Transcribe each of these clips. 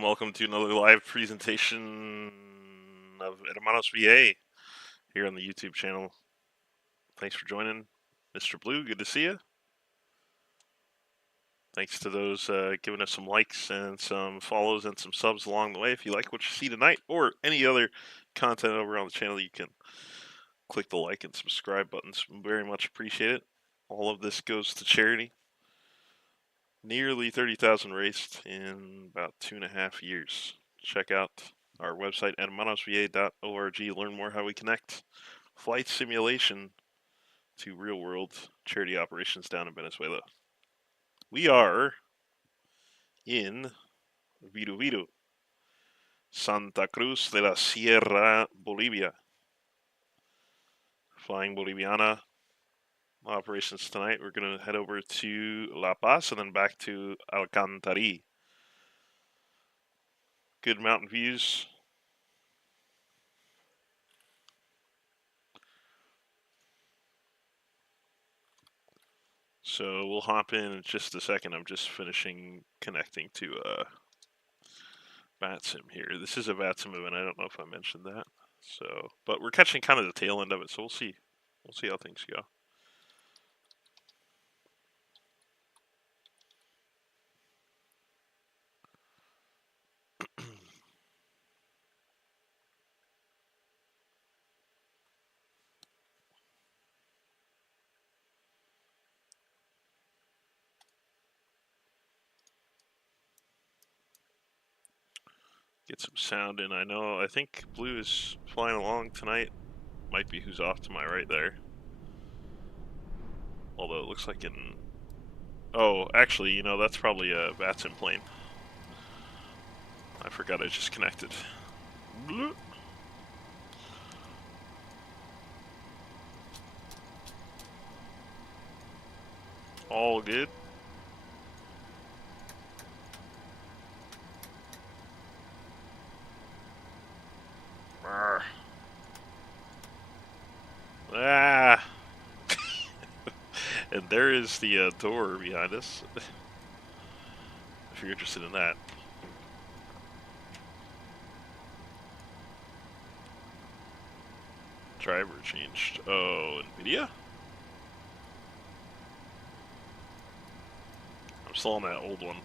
Welcome to another live presentation of Hermanos VA here on the YouTube channel. Thanks for joining, Mr. Blue. Good to see you. Thanks to those giving us some likes and some follows and some subs along the way. If you like what you see tonight or any other content over on the channel, you can click the like and subscribe buttons. Very much appreciate it. All of this goes to charity. Nearly 30,000 raced in about 2.5 years. Check out our website at hermanosva.org. Learn more how we connect flight simulation to real-world charity operations down in Venezuela. We are in Viru Viru, Santa Cruz de la Sierra, Bolivia. Flying Boliviana operations tonight. We're going to head over to LaPaz and then back to Alcantari. Good mountain views. So we'll hop in just a second. I'm just finishing connecting to VATSIM here. This is a VATSIM event. I don't know if I mentioned that. So, but we're catching kind of the tail end of it, so we'll see. We'll see how things go. Get some sound in. I think Blue is flying along tonight. Might be who's off to my right there. Although it looks like oh, actually, you know, that's probably a VATSIM plane. I forgot I just connected. Blue. All good. Ah! And there is the door behind us, if you're interested in that. Driver changed. Oh, NVIDIA? I'm still on that old one.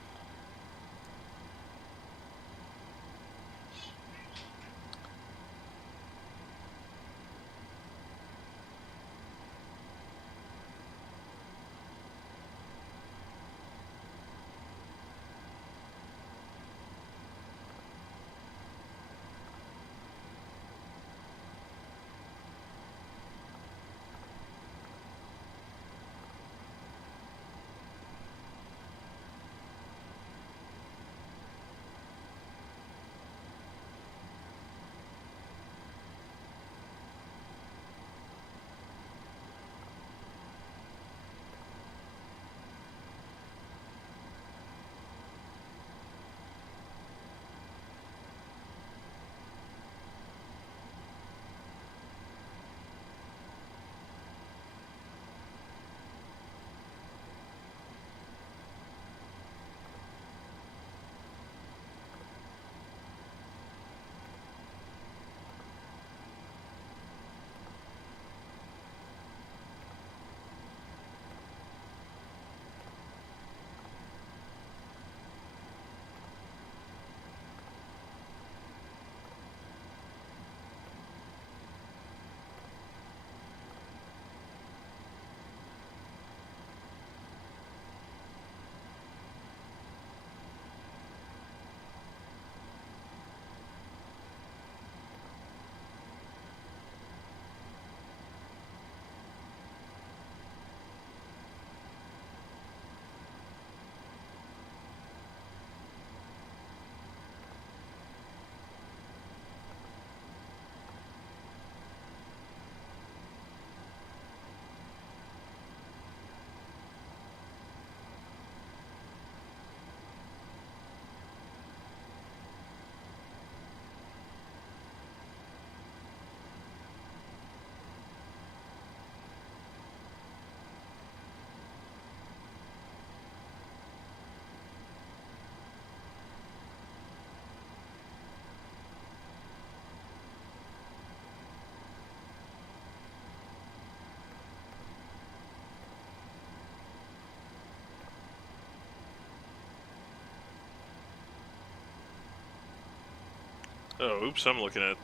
Oh, oops, I'm looking at,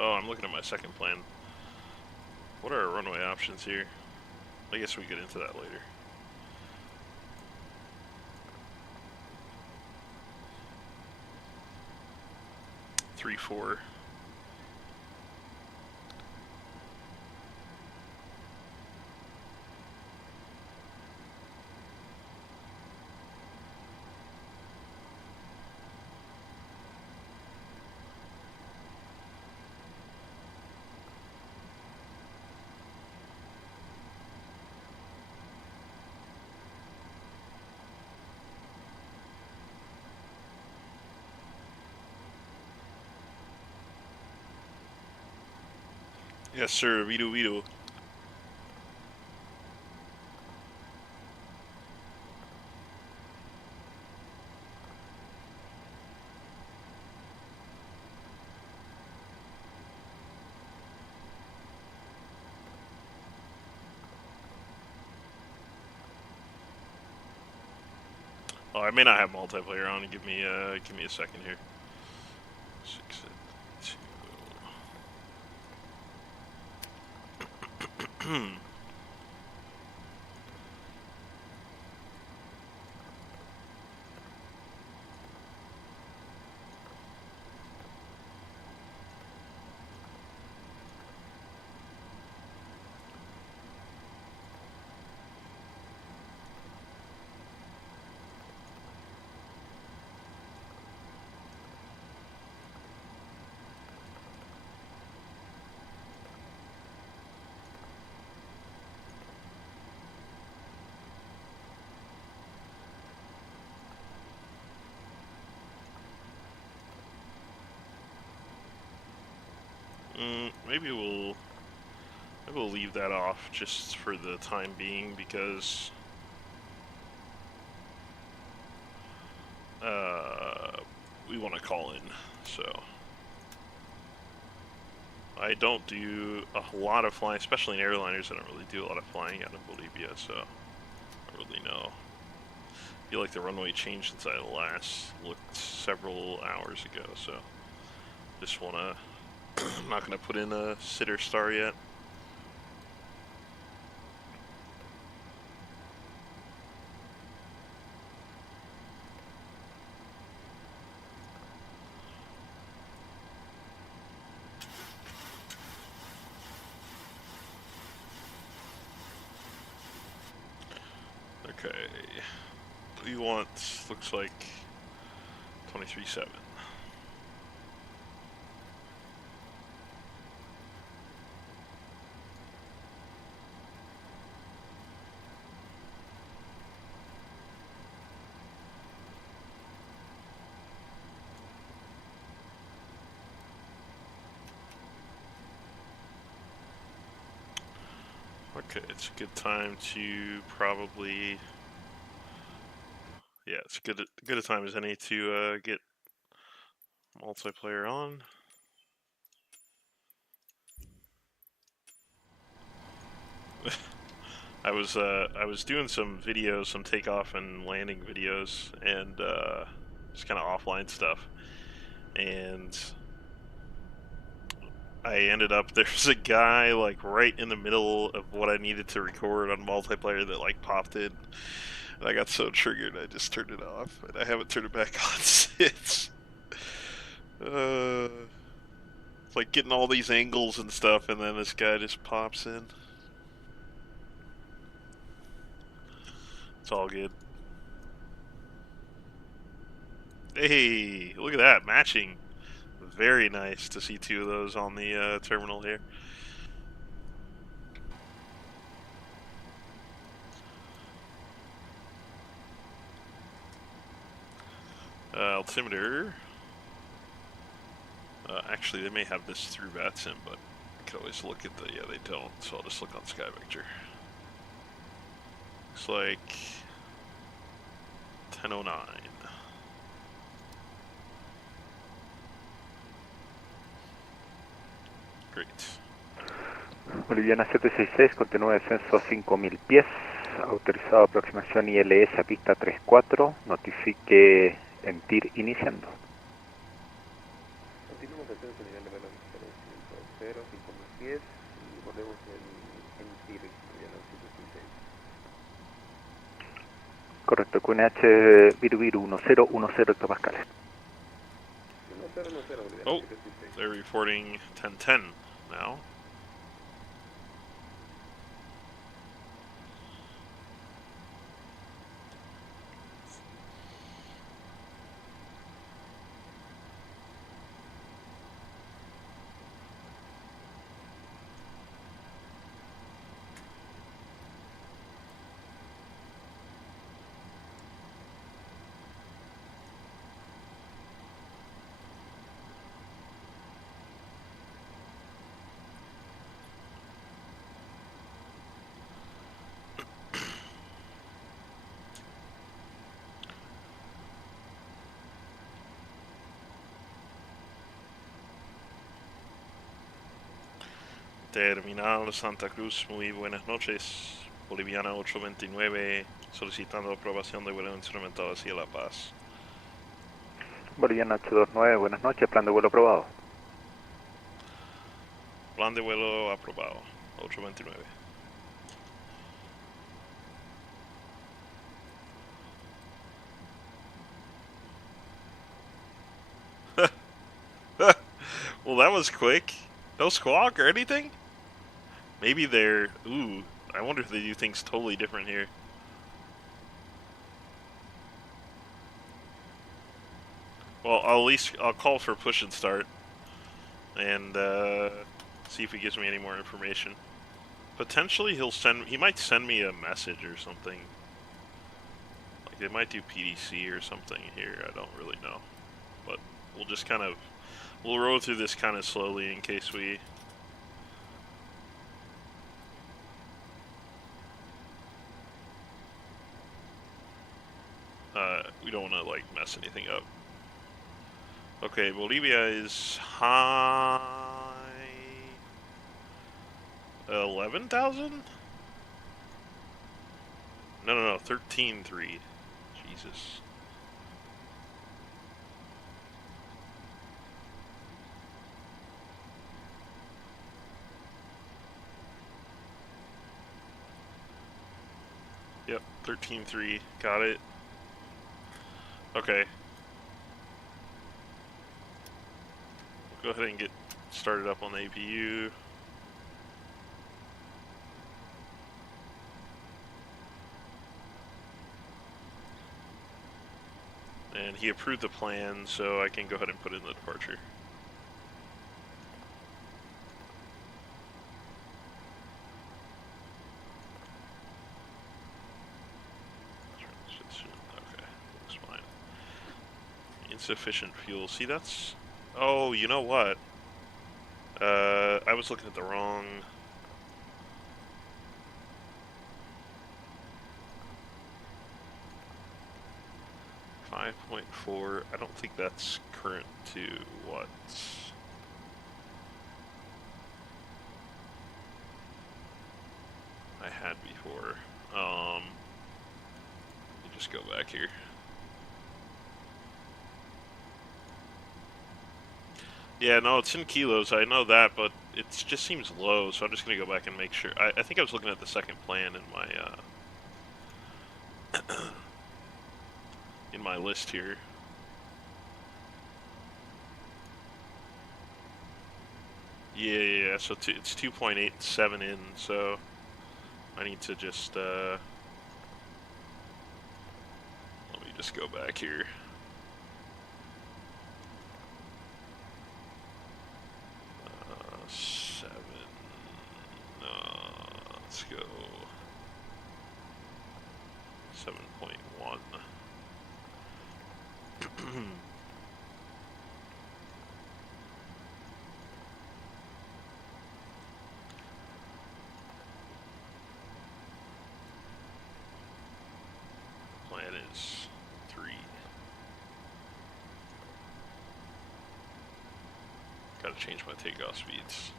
I'm looking at my second plan. What are our runway options here? I guess we get into that later. Three, 4. Yes, sir. Vito, Vito. Oh, I may not have multiplayer on. Give me a second here. 6 and 2. Maybe we'll leave that off just for the time being because we want to call in. So I don't do a lot of flying, especially in airliners. I don't really do a lot of flying out of Bolivia, so I don't really know. I feel like the runway changed since I last looked several hours ago, so just wanna. I'm not gonna put in a sitter star yet. Okay, we want, looks like 23.7. Okay, it's a good time to probably, yeah, it's good a time as any to get multiplayer on. I was doing some videos, some takeoff and landing videos, and just kind of offline stuff, and I ended up, there's a guy like right in the middle of what I needed to record on multiplayer that like popped in, and I got so triggered I just turned it off, and I haven't turned it back on since. It's like getting all these angles and stuff, and then this guy just pops in. It's all good. Hey, look at that, matching. Very nice to see two of those on the terminal here. Altimeter. Actually, they may have this through VATSIM, but I can always look at the, yeah, they don't, so I'll just look on SkyVector. Looks like 10:09. Great. Boliviana 766, continúa descenso 5000 pies, autorizado aproximación ILS a pista 34, notifique en TIR iniciando. Continuamos Correcto, QNH Viru Viru 1010 hectopascales. Oh, they're reporting 1010 now. Terminal Santa Cruz, muy buenas noches. Boliviana 829, solicitando aprobación de vuelo instrumental hacia La Paz. Boliviana 829, buenas noches, plan de vuelo aprobado. Plan de vuelo aprobado, 829. Well, that was quick. No squawk or anything? Maybe they're... Ooh, I wonder if they do things totally different here. Well, I'll call for push and start. And, see if he gives me any more information. Potentially he might send me a message or something. Like, they might do PDC or something here, I don't really know. But we'll just we'll roll through this kind of slowly in case we don't want to, like, mess anything up. Okay, Bolivia is high 11,000? No, 13.3. Jesus. Yep, 13.3. Got it. Okay. Go ahead and get started up on the APU. And he approved the plan, so I can go ahead and put in the departure. Okay, looks fine. Insufficient fuel. See, that's... Oh, you know what? I was looking at the wrong... .4. I don't think that's current to what I had before. Let me just go back here. Yeah, no, it's in kilos. I know that, but it just seems low. So I'm just gonna go back and make sure. I think I was looking at the second plan in my in my list here. Yeah. So it's 2.87 in. So I need to just let me just go back here. Let's go 7.1. Plan is 3. Gotta change my takeoff speeds.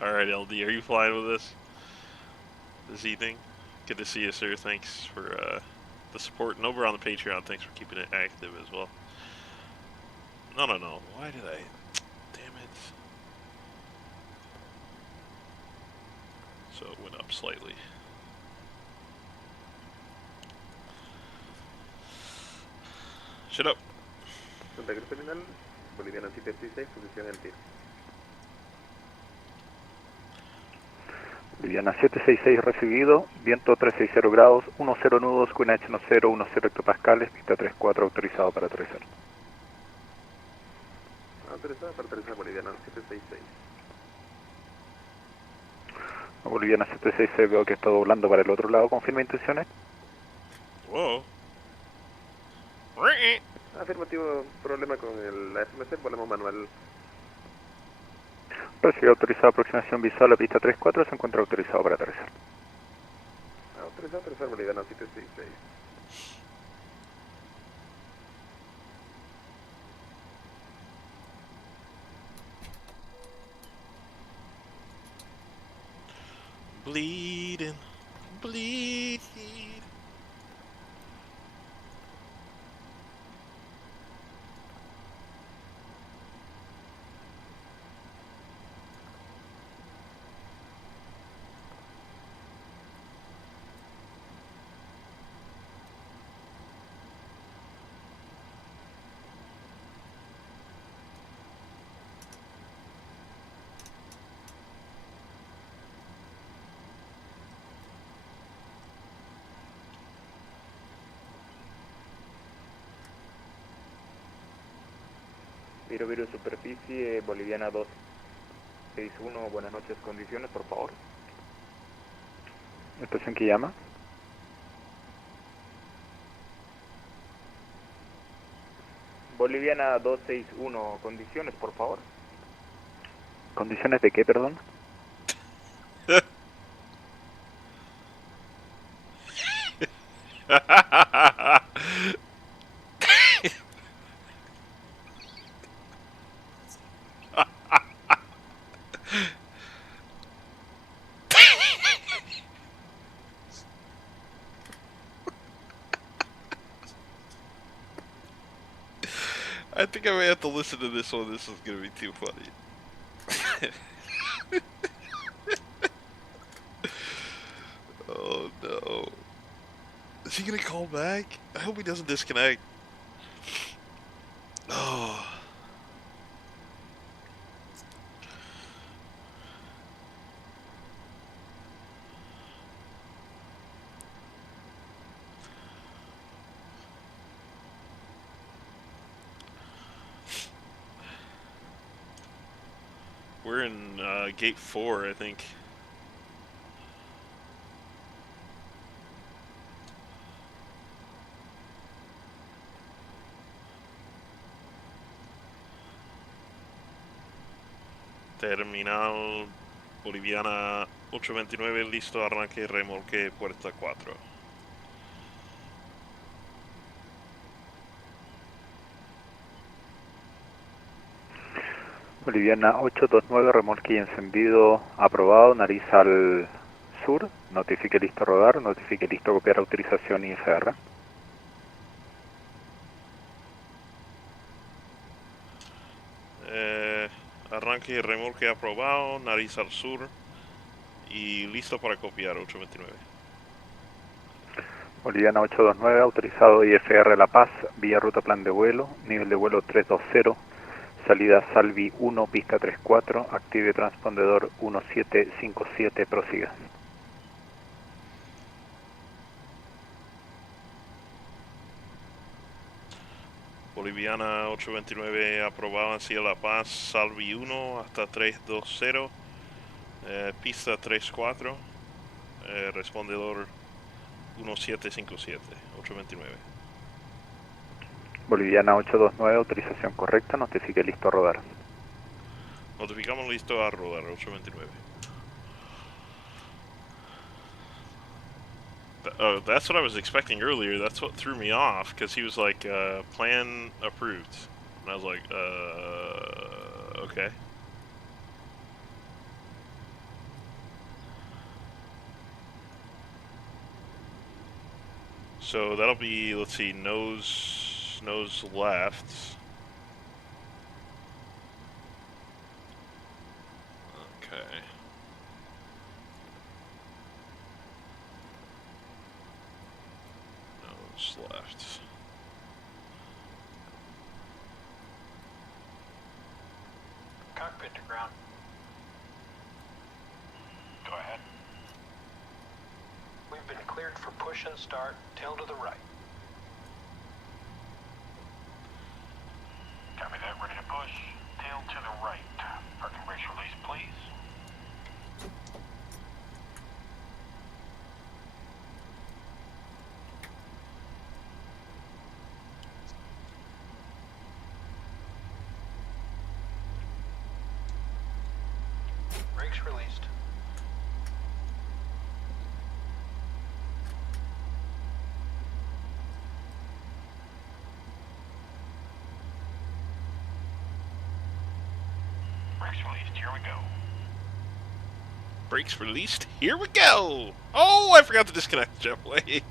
Alright, LD, are you flying with us this evening? Good to see you, sir. Thanks for the support. And over on the Patreon, thanks for keeping it active as well. No. Why did I... Damn it. So it went up slightly. Shut up. Santa Cruz terminal, Boliviana 736, posición en el tiro. Boliviana 766 recibido, viento 360 grados, 10 nudos, QNH 10, 10 hectopascales, pista 34 autorizado para aterrizar. Autorizada para aterrizar Boliviana 766. Boliviana 766 veo que está doblando para el otro lado, confirma intenciones. Wow. Afirmativo, problema con la FMC, volvemos manual. Recibe autorizado aproximación visual a pista 34, se encuentra autorizado para aterrizar. Autorizado a aterrizar Boliviana 766. Bleeding, bleed. Viro superficie, Boliviana 261, buenas noches, condiciones, por favor. ¿Estación que llama? Boliviana 261, condiciones, por favor. ¿Condiciones de qué, perdón? I think I may have to listen to this one. This is gonna be too funny. Oh no. Is he gonna call back? I hope he doesn't disconnect. Oh. We're in gate 4, I think. Terminal Boliviana 829, listo, arranque, remolque, puerta 4. Boliviana 829, remolque y encendido aprobado, nariz al sur, notifique listo rodar, notifique listo copiar autorización IFR. Arranque y remolque aprobado, nariz al sur y listo para copiar 829. Boliviana 829, autorizado IFR La Paz, vía ruta plan de vuelo, nivel de vuelo 320, salida Salvi 1, pista 34, active transpondedor 1757, prosiga. Boliviana 829 aprobado hacia La Paz, Salvi 1 hasta 320, pista 34, respondedor 1757, 829. Boliviana 829, autorización correcta, notifique listo a rodar. Notificamos listo a rodar, 829. That's what I was expecting earlier. That's what threw me off, because he was like, plan approved. And I was like, okay. So that'll be, let's see, nose left. Okay. Just left. Cockpit to ground. Go ahead. We've been cleared for push and start, tail to the right. Copy that, ready to push. Tail to the right. Parking brakes release, please. Brakes released. Brakes released, here we go. Brakes released. Here we go. Oh, I forgot to disconnect the jetway.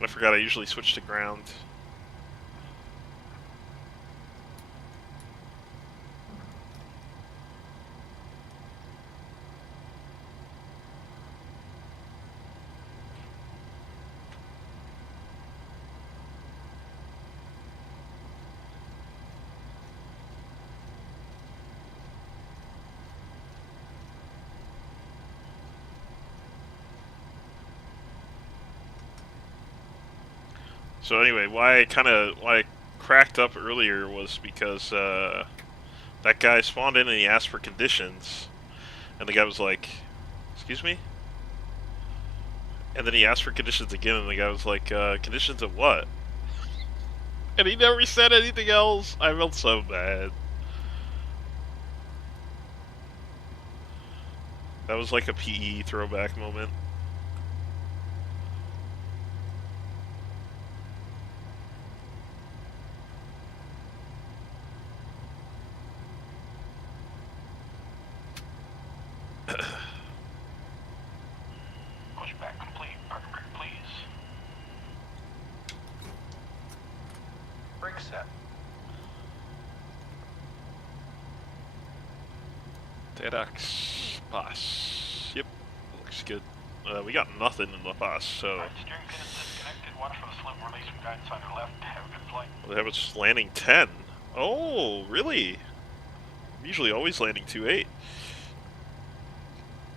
I forgot I usually switch to ground. So anyway, why I cracked up earlier was because that guy spawned in and he asked for conditions, and the guy was like, "Excuse me?" And then he asked for conditions again, and the guy was like, "Conditions of what?" And he never said anything else. I felt so bad. That was like a PE throwback moment. Pushback complete. Parking brake, please. Brake set. Dedax pass. Yep, looks good. We got nothing in LaPaz, so Right, steering pin is disconnected. Watch for the slip release from guidance on your left. Have a good flight. they have us landing 10. Oh, really? I'm usually always landing 2-8.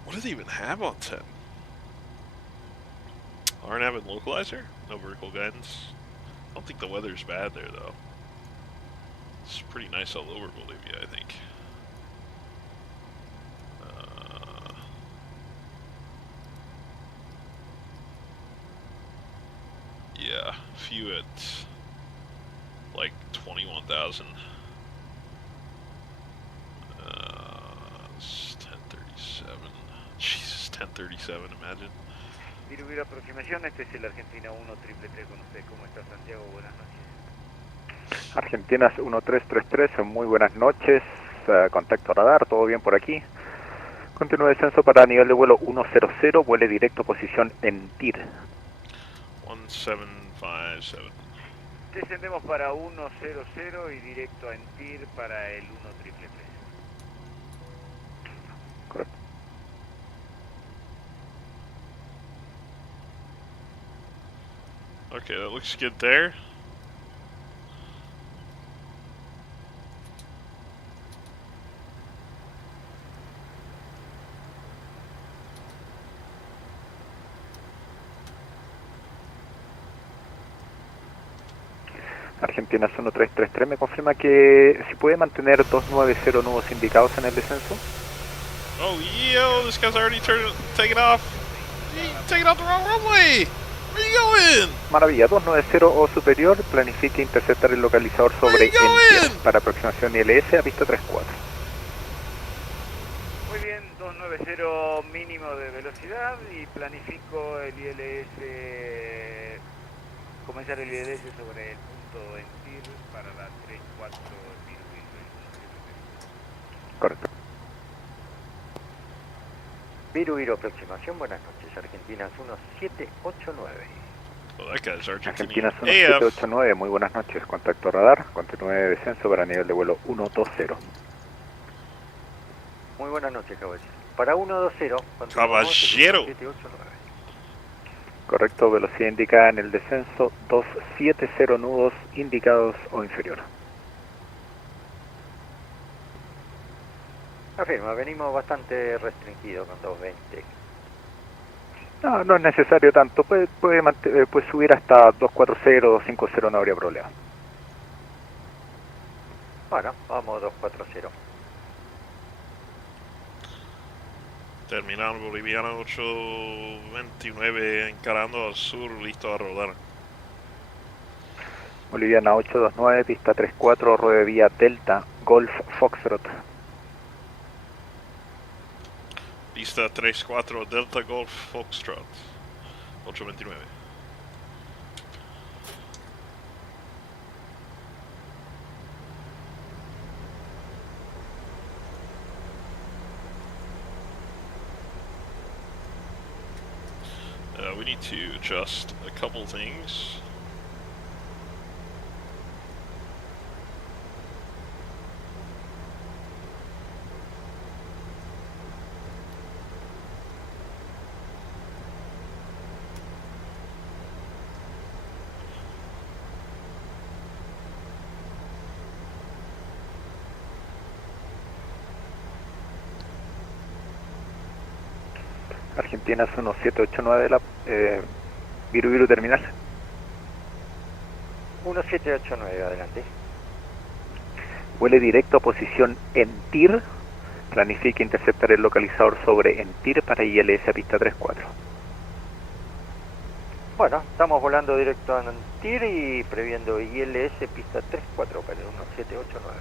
What do they even have on 10? RNAV and localizer? No vertical guidance. I don't think the weather's bad there, though. It's pretty nice all over Bolivia, I think. Yeah, few at like 21,000. It's 1037. Jesus, 1037, imagine. Virubir aproximación, este es el Argentina 1333 con usted. ¿Cómo está Santiago? Buenas noches. Argentinas 1333, muy buenas noches. Contacto radar, todo bien por aquí. Continúe descenso para nivel de vuelo 100, vuele directo posición en TIR. 1757. Descendemos para 100 y directo en TIR para el 1333. Correcto. Okay, that looks good there. Argentinas 1333, me confirma que si puede mantener 290 nudos indicados en el descenso. Oh, yo, this guy's already taking off. Taking off the wrong runway. Where you going? Maravilla, 290 o superior, planifique interceptar el localizador sobre Entier para aproximación ILS a pista 34. Muy bien, 290 mínimo de velocidad y planifico el ILS, comenzar el ILS sobre el punto Entier para la 34. Correcto. Viru aproximación, buenas noches, Argentinas 1789. Oh, that guy's Argentina. Argentinas 1789, muy buenas noches, contacto radar, continúe descenso para nivel de vuelo 120. Muy buenas noches, caballero. Para 120, continuamos. Caballero. 789. Correcto, velocidad indicada en el descenso 270 nudos indicados o inferior. Afirma, venimos bastante restringidos con 220. No, no es necesario tanto, puede subir hasta 240, 250, no habría problema. Bueno, vamos 240. Terminal Boliviana 829 encarando al sur, listo a rodar. Boliviana 829, pista 34, rueda de vía Delta, Golf Foxtrot. Pista 34 Delta Golf Foxtrot 829. We need to adjust a couple things. Argentina es 1789 de la Viru terminal. 1789, adelante. Vuele directo a posición en TIR. Planifique interceptar el localizador sobre en TIR para ILS a pista 34. Bueno, estamos volando directo a Nantir y previendo ILS pista 34 para el 1789.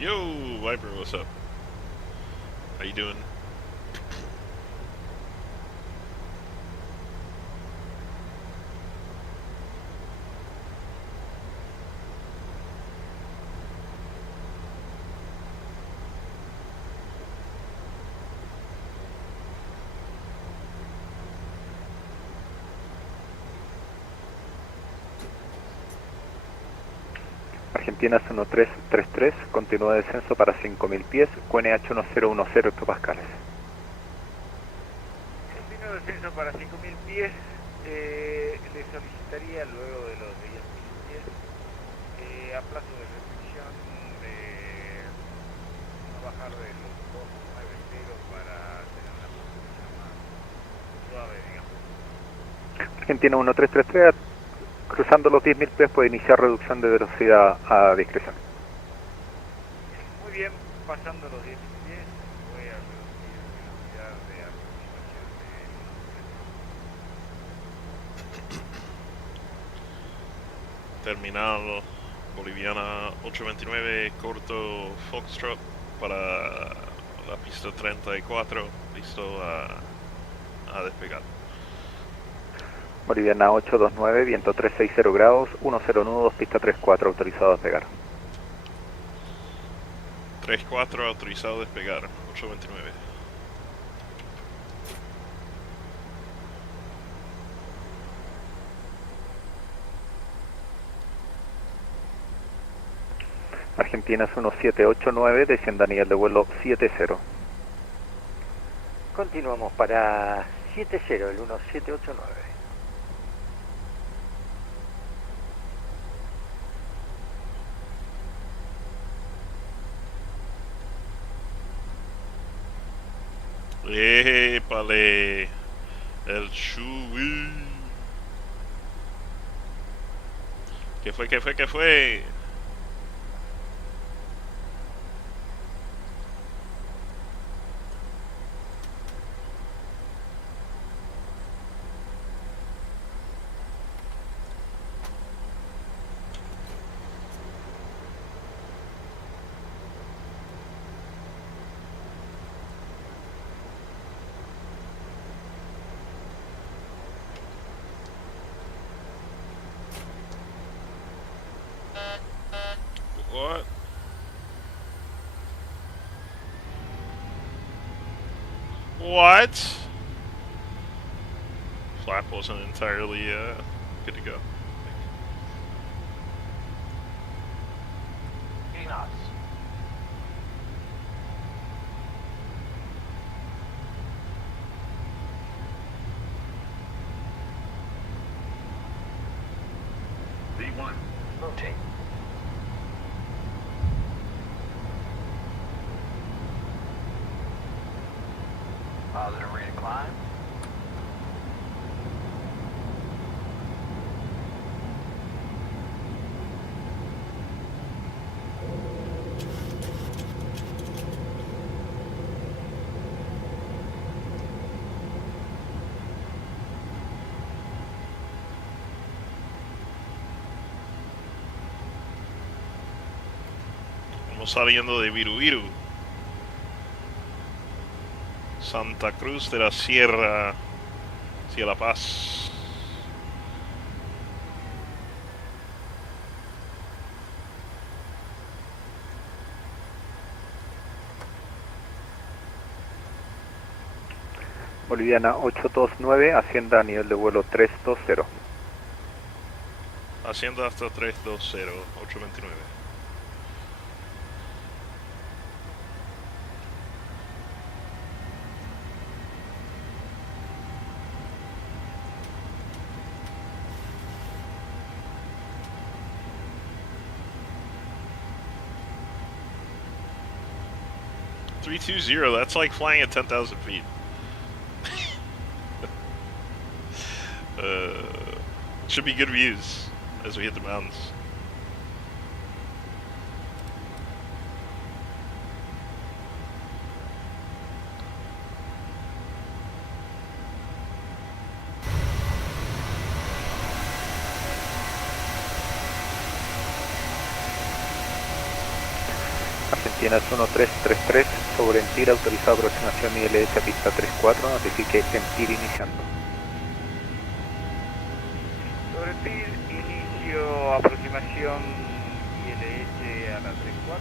Yo, Viper, what's up? How you doing? Argentina es 1333, continúa descenso para 5000 pies, QNH 1010 hectopascales. Continúa descenso para 5000 pies, le solicitaría luego de los 10.000 pies a plazo de reflexión de no bajar de los 290 para tener una posición más suave, digamos. Argentina 1333, cruzando los 10.000 pies puede iniciar reducción de velocidad a discreción. Muy bien, pasando los 10.000 pies, voy a reducir velocidad de aproximación de Terminal Boliviana 829, corto Foxtrot para la pista 34, listo a despegar. Boliviana 829, viento 360 grados, 10 nudos, pista 34, autorizado a despegar. 34, autorizado a despegar, 829. Argentina es 1789, descienda a nivel de vuelo 70. Continuamos para 70, el 1789. ¡Épale! El Chuy. ¿Qué fue? ¿Qué fue? ¿Qué fue? What? What? Flap wasn't entirely good to go. 80 knots. V1. Rotate. Positive rate of climb. Vamos saliendo de Virubiru. Santa Cruz de la Sierra hacia La Paz. Boliviana 829, ascienda a nivel de vuelo 320. Haciendo hasta 320, 829. That's like flying at 10,000 feet. Should be good views as we hit the mountains. Argentina es 1333, sobre Empire, autorizado aproximación ILS a pista 34, notifique Empire iniciando. Sobre PIR, inicio aproximación ILS a la 34,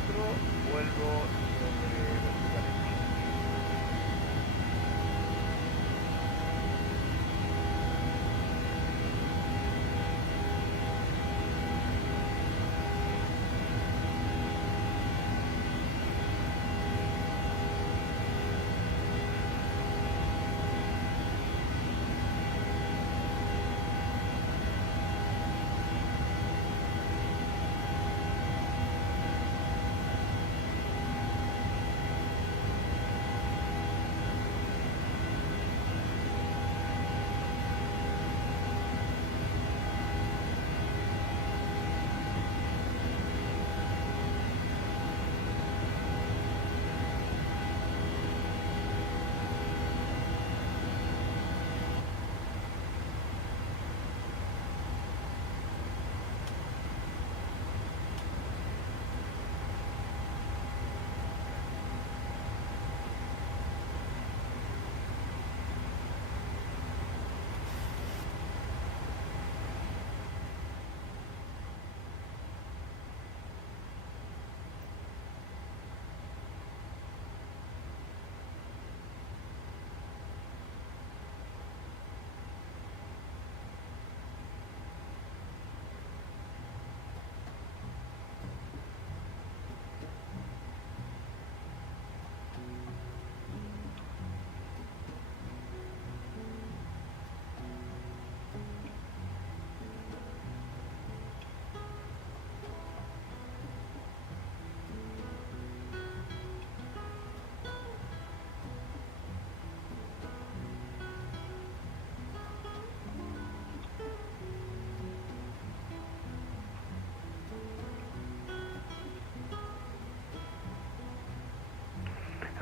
vuelvo sobre velocidad de piso.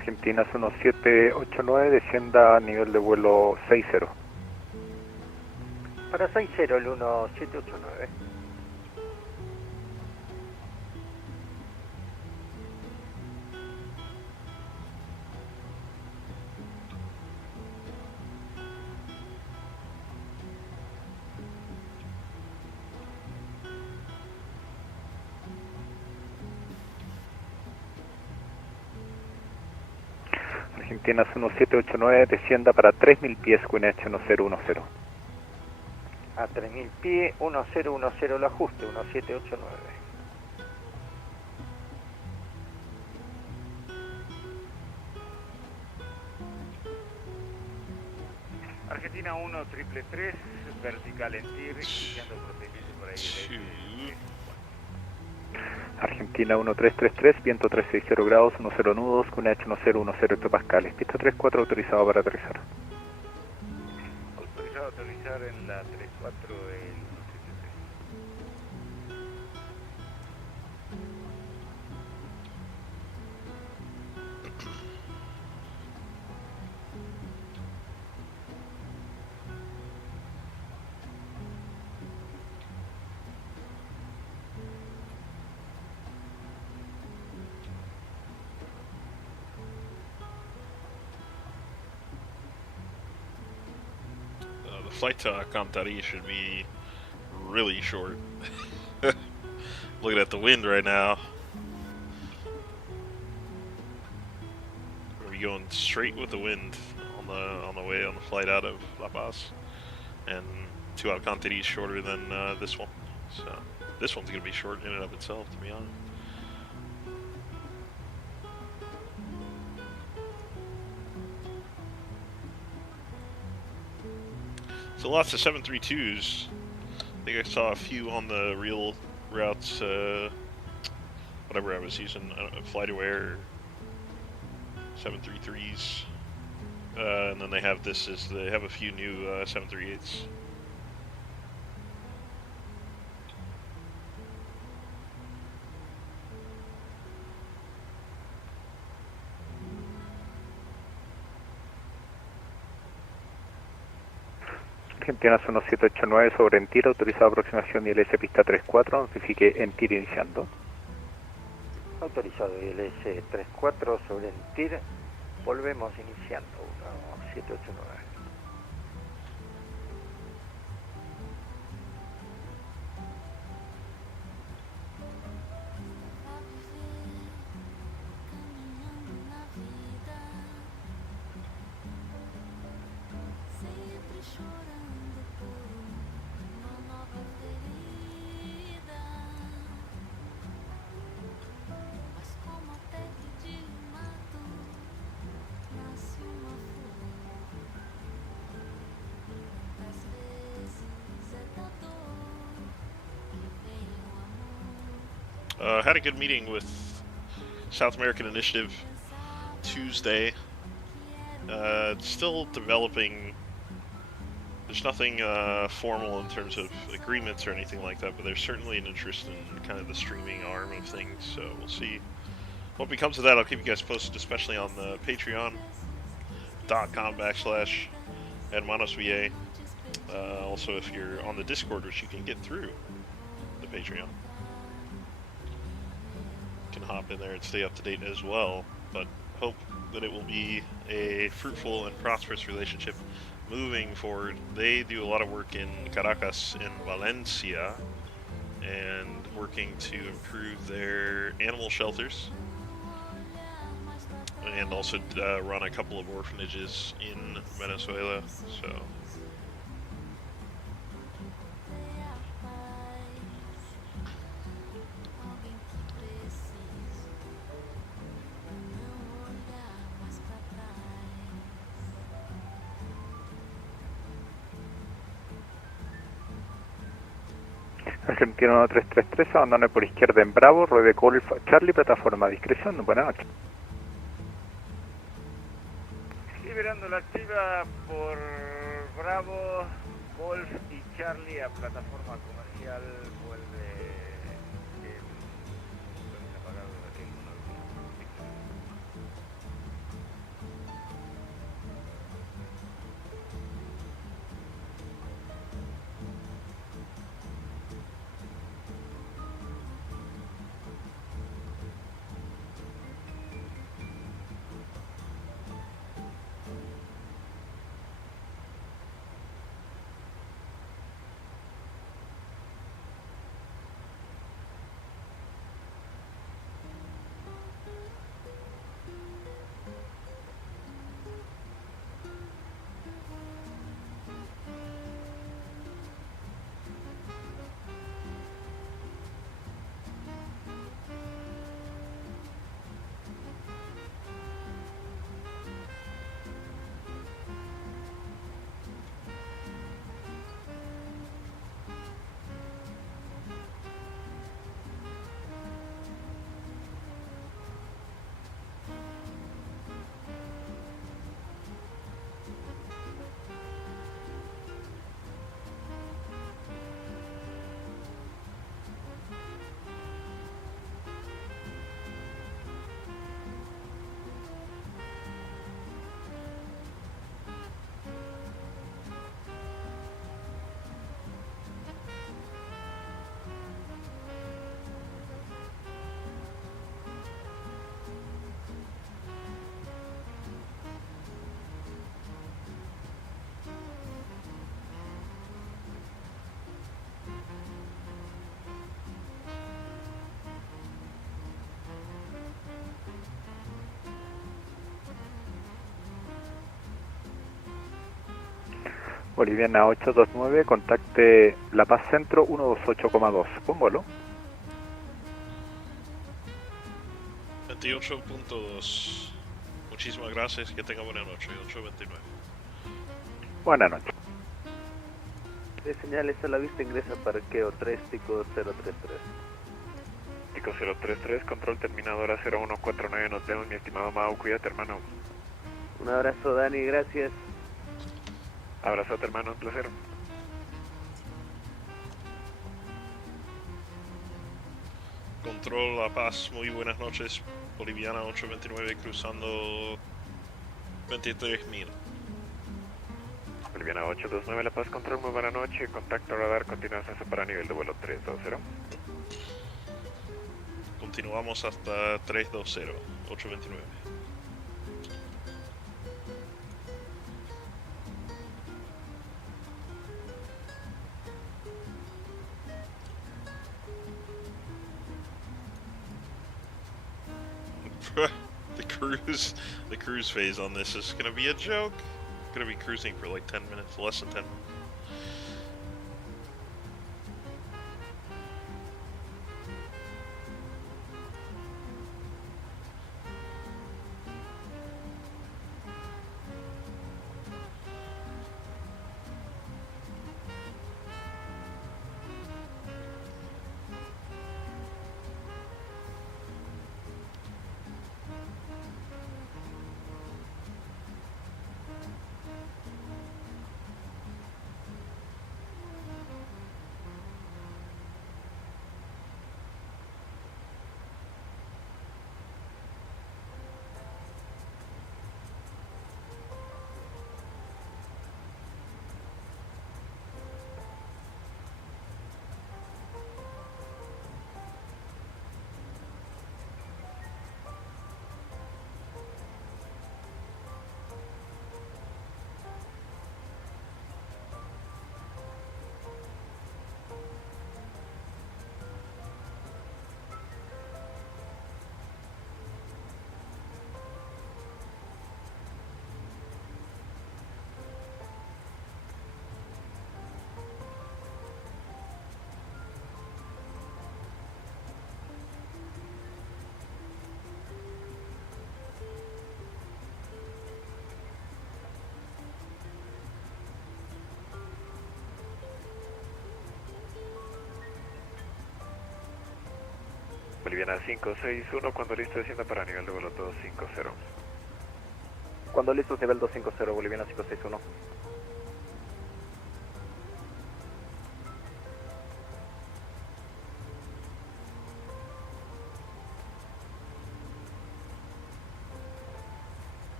Argentina 1789, descienda a nivel de vuelo 60. Para 60 el 1789. Argentina 1789, descienda para 3000 pies, QNH 1010. A 3000 pies, 1010 el ajuste, 1789. Argentina 1333, vertical en TIR, iniciando procedimiento para ILS. Argentina 1333, viento 360 grados, 10 nudos, QNH 1010 hectopascales. Pista 34 autorizado para aterrizar. Autorizado a aterrizar en la 34 el 133. The flight to Alcantari should be really short. Looking at the wind right now. We're going straight with the wind on the way on the flight out of LaPaz, and to Alcantari is shorter than this one. So this one's gonna be short in and of itself, to be honest. So lots of 732s. I think I saw a few on the real routes, whatever I was using, FlightAware, 733s. And then they have they have a few new 738s. Argentina 1789 sobre en TIR, autorizado aproximación ILS pista 34, notifique en TIR iniciando. Autorizado ILS 34 sobre el TIR, volvemos iniciando 1789. Had a good meeting with South American Initiative Tuesday. Still developing. There's nothing formal in terms of agreements or anything like that, but there's certainly an interest in kind of the streaming arm of things, so we'll see what becomes of that. I'll keep you guys posted, especially on the patreon.com/hermanosva. Also, if you're on the Discord, which you can get through the Patreon, you can hop in there and stay up to date as well, but hope that it will be a fruitful and prosperous relationship moving forward. They do a lot of work in Caracas and Valencia, and working to improve their animal shelters, and also run a couple of orphanages in Venezuela. So Argentina 1333, abandone por izquierda en Bravo, ruede Golf Charlie, plataforma a discreción. Buenas noches. Liberando la activa por Bravo, Golf y Charlie a plataforma comercial, vuelve el apagado de aquel 1. Boliviana 829, contacte La Paz Centro 128,2. Póngalo. 28.2. Muchísimas gracias, que tenga buena noche. 829. Buenas noches. De señales a la vista, ingresa parqueo 3, pico 033. Pico 033, control terminadora 0149, nos vemos, mi estimado Mau, cuídate, hermano. Un abrazo, Dani, gracias. Abrazote, hermano, un placer. Control La Paz, muy buenas noches. Boliviana 829 cruzando 23.000. Boliviana 829, La Paz, control, muy buena noche. Contacto radar, continuación para nivel de vuelo 320. Continuamos hasta 320, 829. The cruise phase on this is gonna be a joke. Gonna be cruising for like 10 minutes, less than 10 minutes. Boliviana 561, cuando listo descienda para nivel de vuelo 250. Cuando listo, nivel 250, Boliviana 561.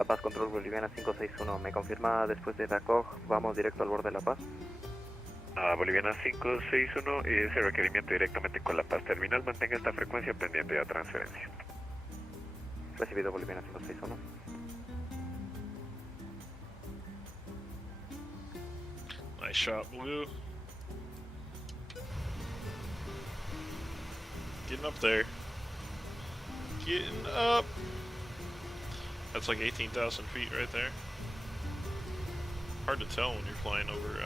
La Paz, control Boliviana 561. ¿Me confirma después de DACOG? Vamos directo al borde de La Paz. Boliviana 561, ese requerimiento directamente con La Paz Terminal. Mantenga esta frecuencia pendiente a transferencia. Recibido Boliviana 561. Nice shot, Blue. Getting up there. Getting up. That's like 18,000 feet right there. Hard to tell when you're flying over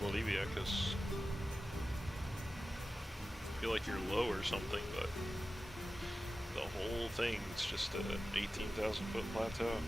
Bolivia, because I feel like you're low or something, but the whole thing's just a 18,000 foot plateau.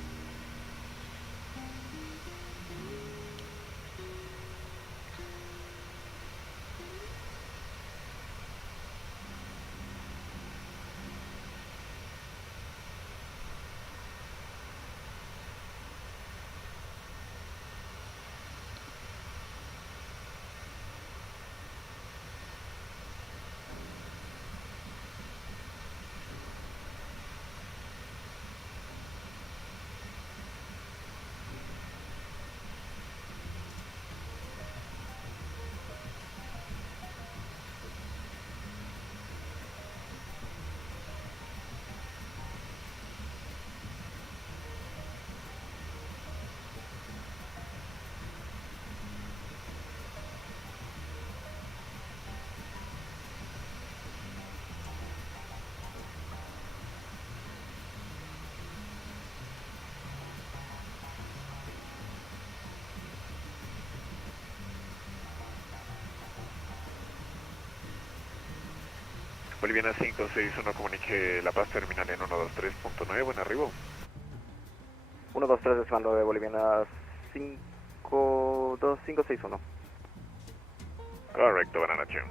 Boliviana 561, comunique La Paz Terminal en 123.9, buen arribo. 123 recibando de Boliviana 52561. Correcto, buena noche.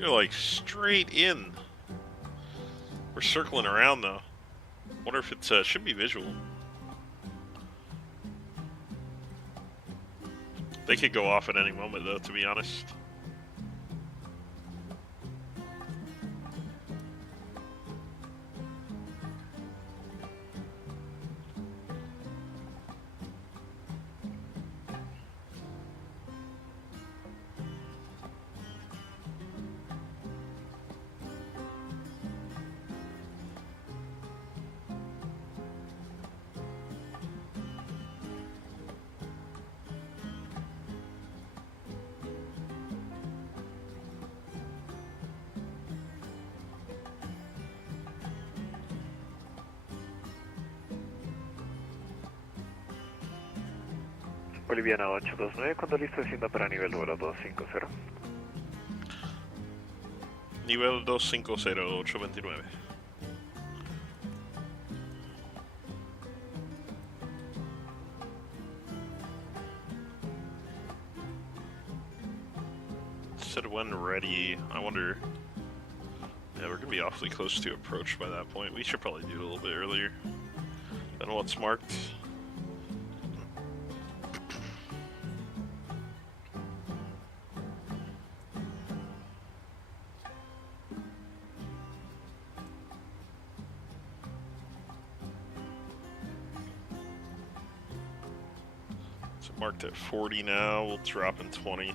You're like straight in. We're circling around though. Wonder if it's should be visual. They could go off at any moment though, to be honest. Boliviana 829, cuando listo descienda para nivel vuelo 250. Nivel 250, 829. Said when ready. I wonder. Yeah, we're gonna be awfully close to approach by that point. We should probably do it a little bit earlier than what's marked. So marked at 40 now. We'll drop in 20.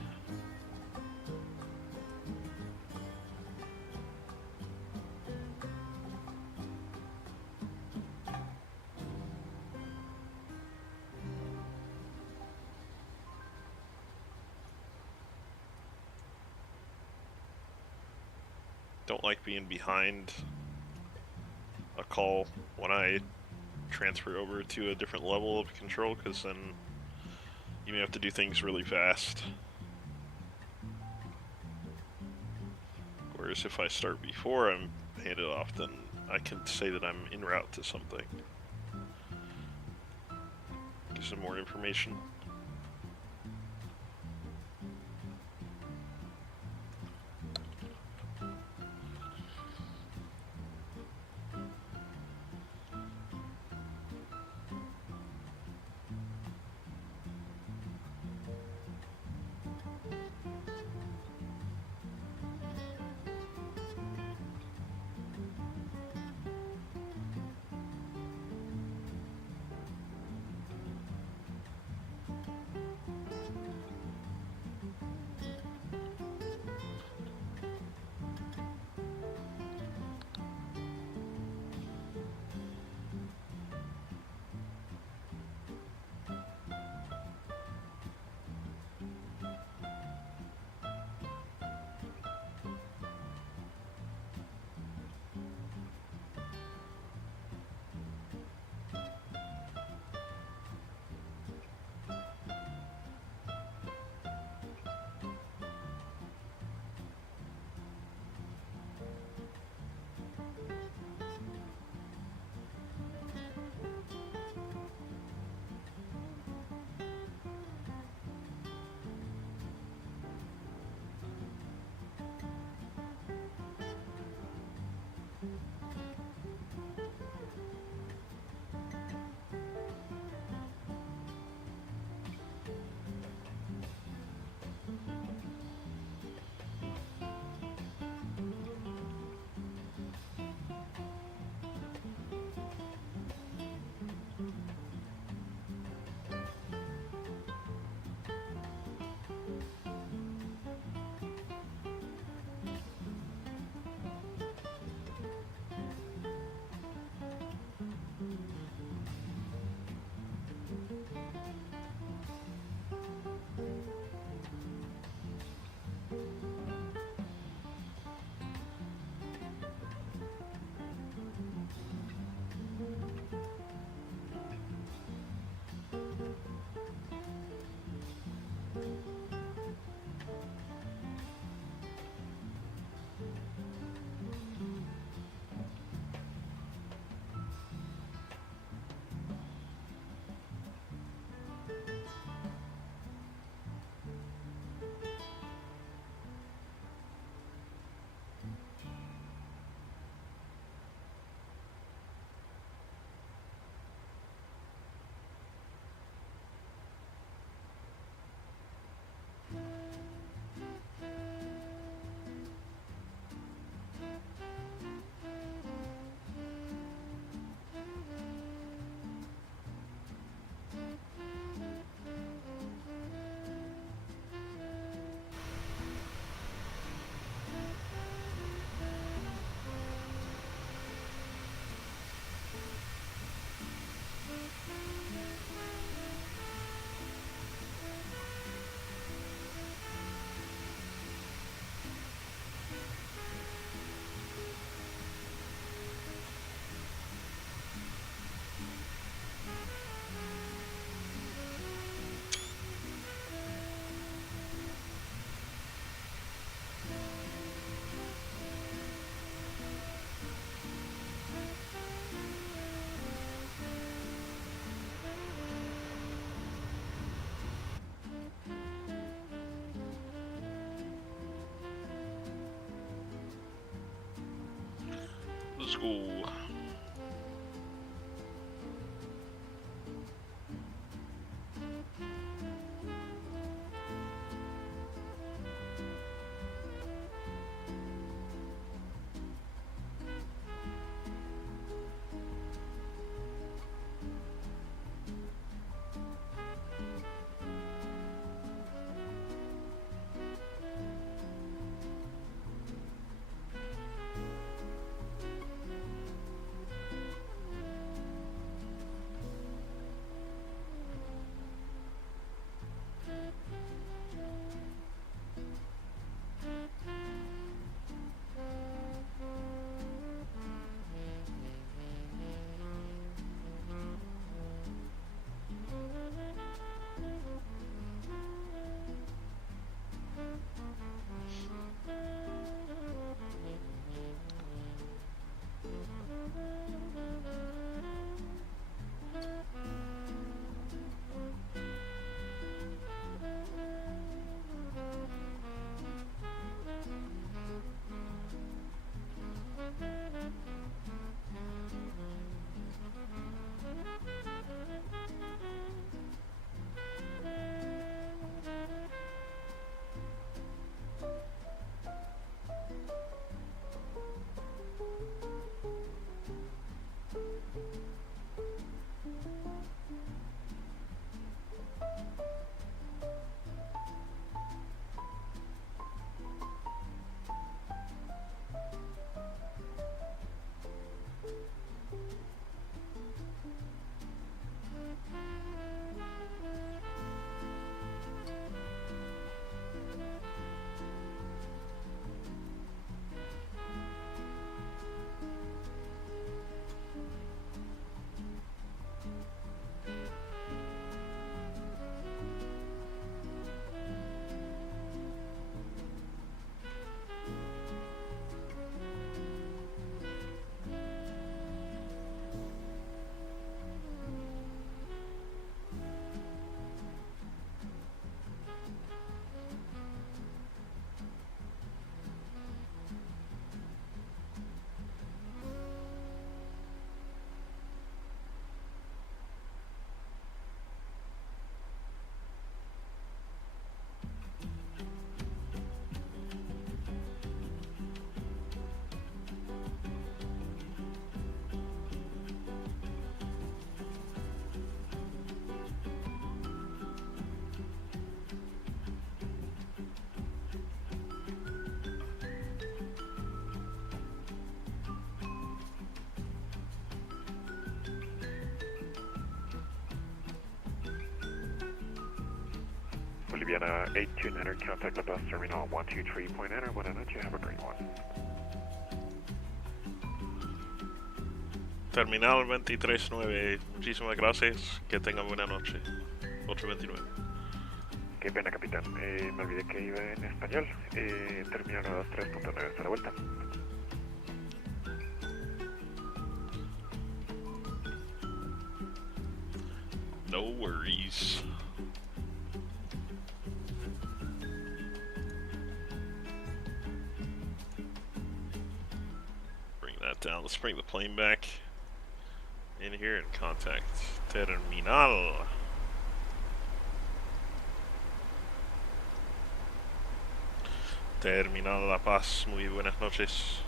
Don't like being behind a call when I transfer over to a different level of control, because then you may have to do things really fast. Whereas if I start before I'm handed off, then I can say that I'm en route to something. Gives them more information. Let's go. Boliviana 82, enter contact LaPaz Terminal 123, point enter, buenas noches, have a great one. Terminal 239, muchísimas gracias, que tengan buena noche. 829. Qué pena, capitán, me olvidé que iba en español, terminal 93.9, hasta la vuelta. No worries. Bring that down. Let's bring the plane back in here and contact Terminal. Terminal La Paz, muy buenas noches.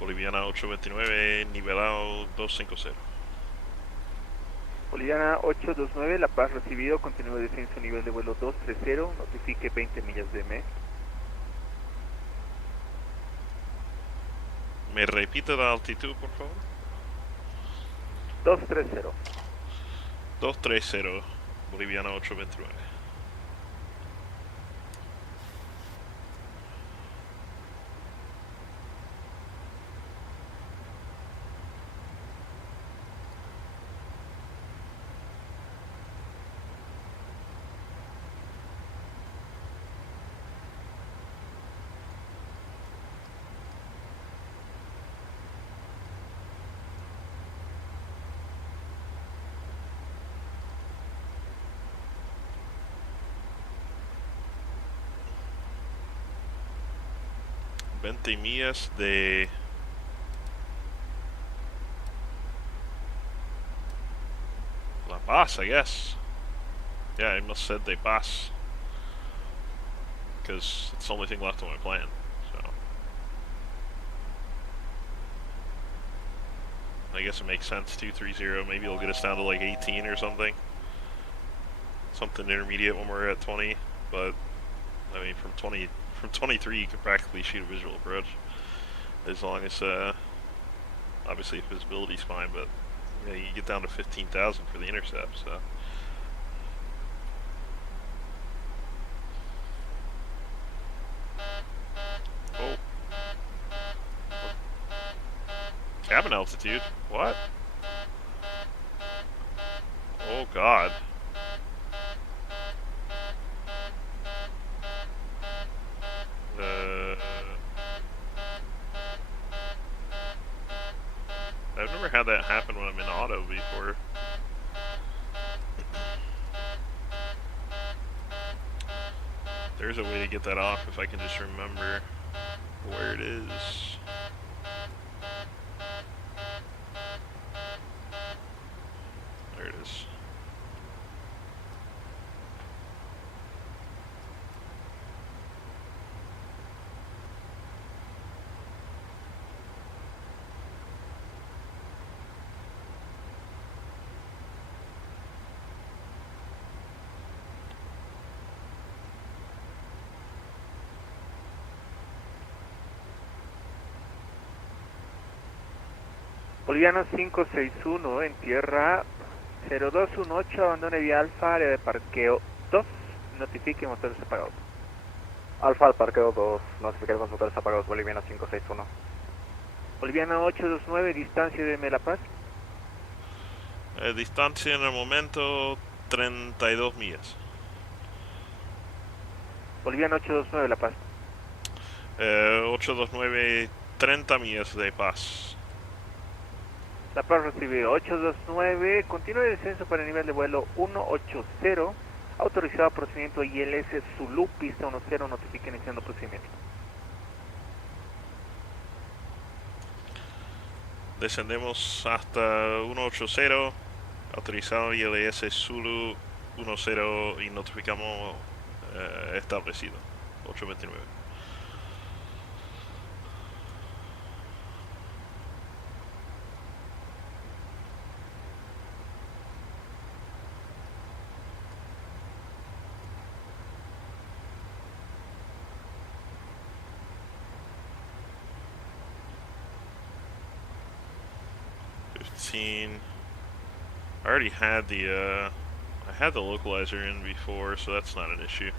Boliviana 829, nivelado 250. Boliviana 829, La Paz recibido, continúa descenso nivel de vuelo 230, notifique 20 millas de M. ¿Me repite la altitud, por favor? 230. 230, Boliviana 829. ...20 millas de Pass, I guess. Yeah, I must said they pass. Because it's the only thing left on my plan. So I guess it makes sense. 230. Maybe it'll get us down to like 18 or something. Something intermediate when we're at 20. But I mean, from 23, you can practically shoot a visual approach, as long as obviously if visibility's fine. But you know, you get down to 15,000 for the intercept. So. Oh. Cabin altitude? What? Oh god. I've never had that happen when I'm in auto before. There's a way to get that off if I can just remember where it is. There it is. Boliviana 561 en tierra 0218, abandone vía alfa, área de parqueo 2, notifique motores apagados. Alfa al parqueo 2, notificar con motores apagados, Boliviana 561. Boliviana 829, distancia de LaPaz. Distancia en el momento 32 millas. Boliviana 829, La Paz. 829, 30 millas de paz. La Paz recibido 829, continúe descenso para el nivel de vuelo 180, autorizado procedimiento ILS Zulu, pista 10, notifique iniciando procedimiento. Descendemos hasta 180, autorizado ILS Zulu 10 y notificamos establecido 829. I already had the I had the localizer in before, so that's not an issue.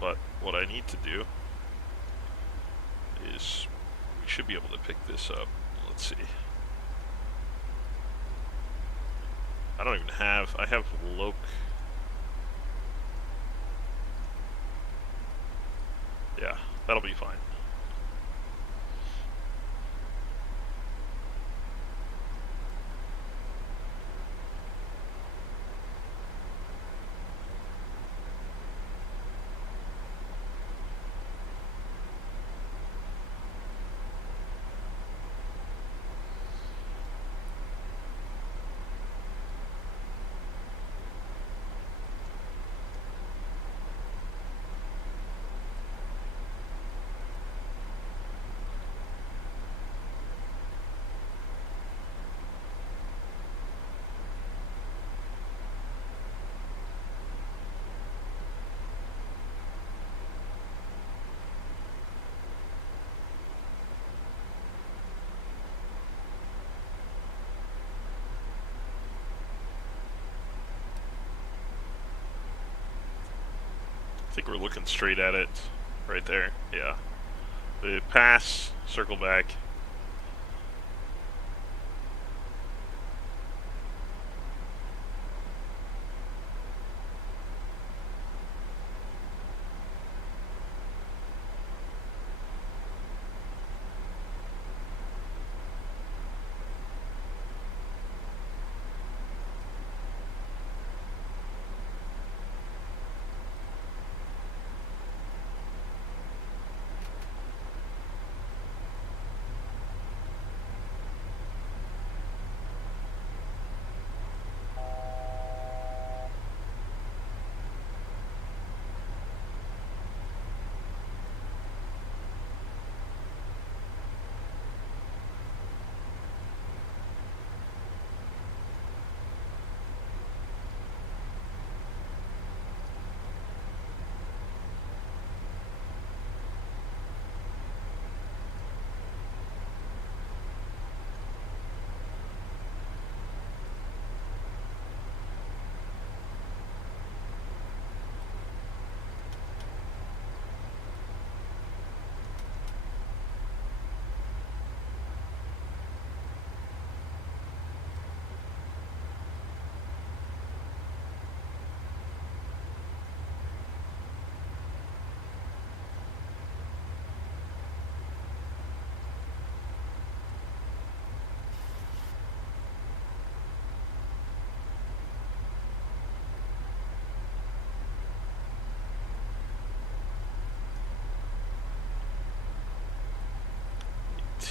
But what I need to do is we should be able to pick this up. Let's see. I don't even have, I have loc. Yeah, that'll be fine. I think we're looking straight at it right there. Yeah. The pass, circle back.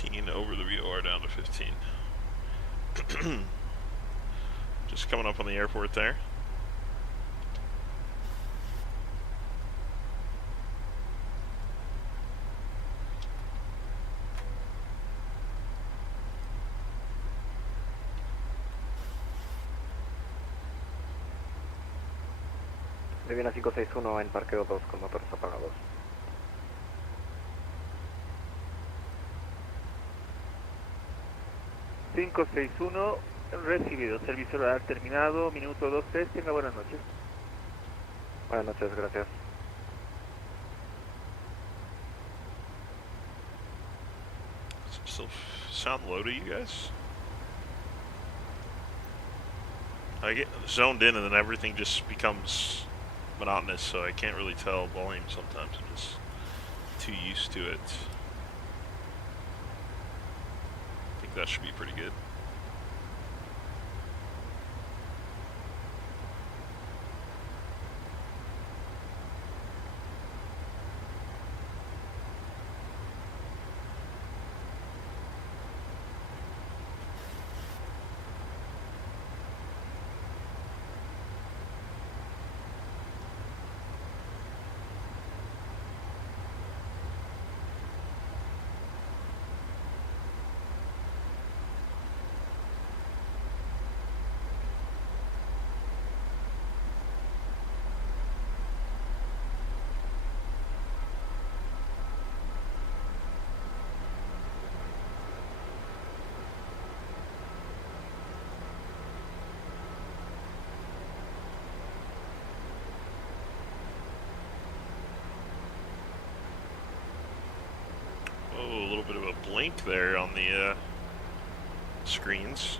15 over the VOR down to 15. Just coming up on the airport there. Boliviana 561 en parqueo 2 con motores apagados. ...561... recibido, servicio oral terminado, minuto 23, tenga buenas noches. Buenas noches, gracias. Does it still sound low to you guys? I get zoned in and then everything just becomes monotonous, so I can't really tell volume sometimes. I'm just too used to it. I think that should be pretty good. Oh, a little bit of a blink there on the screens.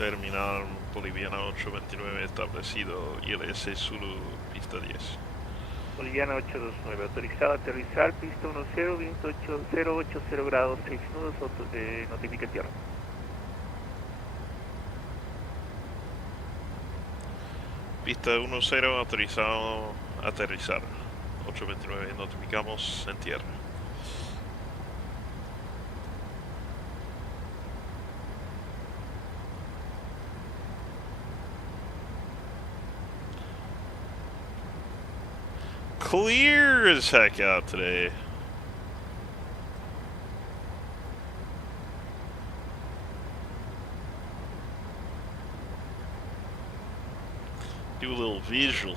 Terminal Boliviana 829 establecido, ILS Zulu, pista 10. Boliviana 829, autorizado a aterrizar, pista 10, viento 8080 grados, 6 nudos, notifica tierra. Pista 10, autorizado a aterrizar. 829, notificamos en tierra. Clear as heck out today. Do a little visual.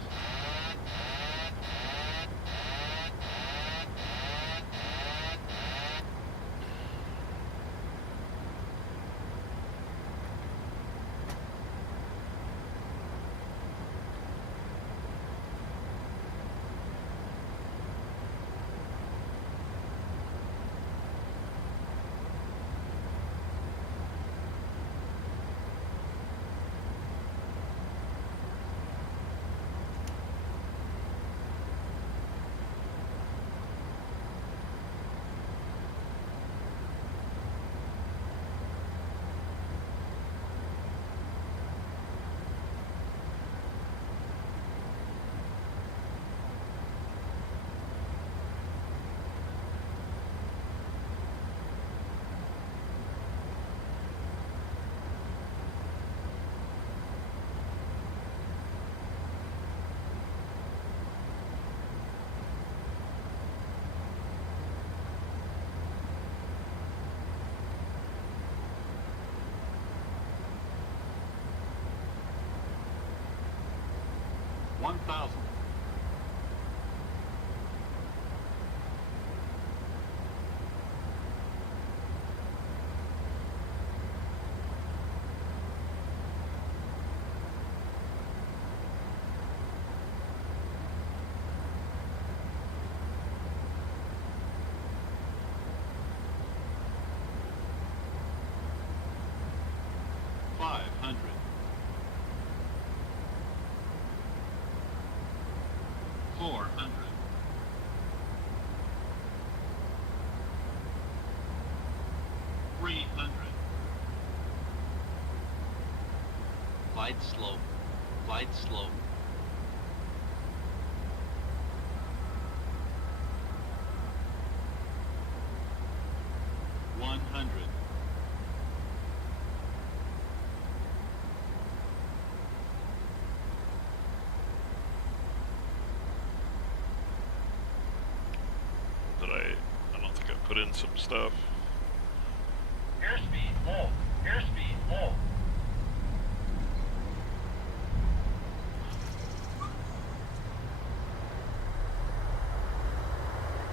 Glide slow. Glide slow. 100. I don't think I put in some stuff. Airspeed full. Airspeed full.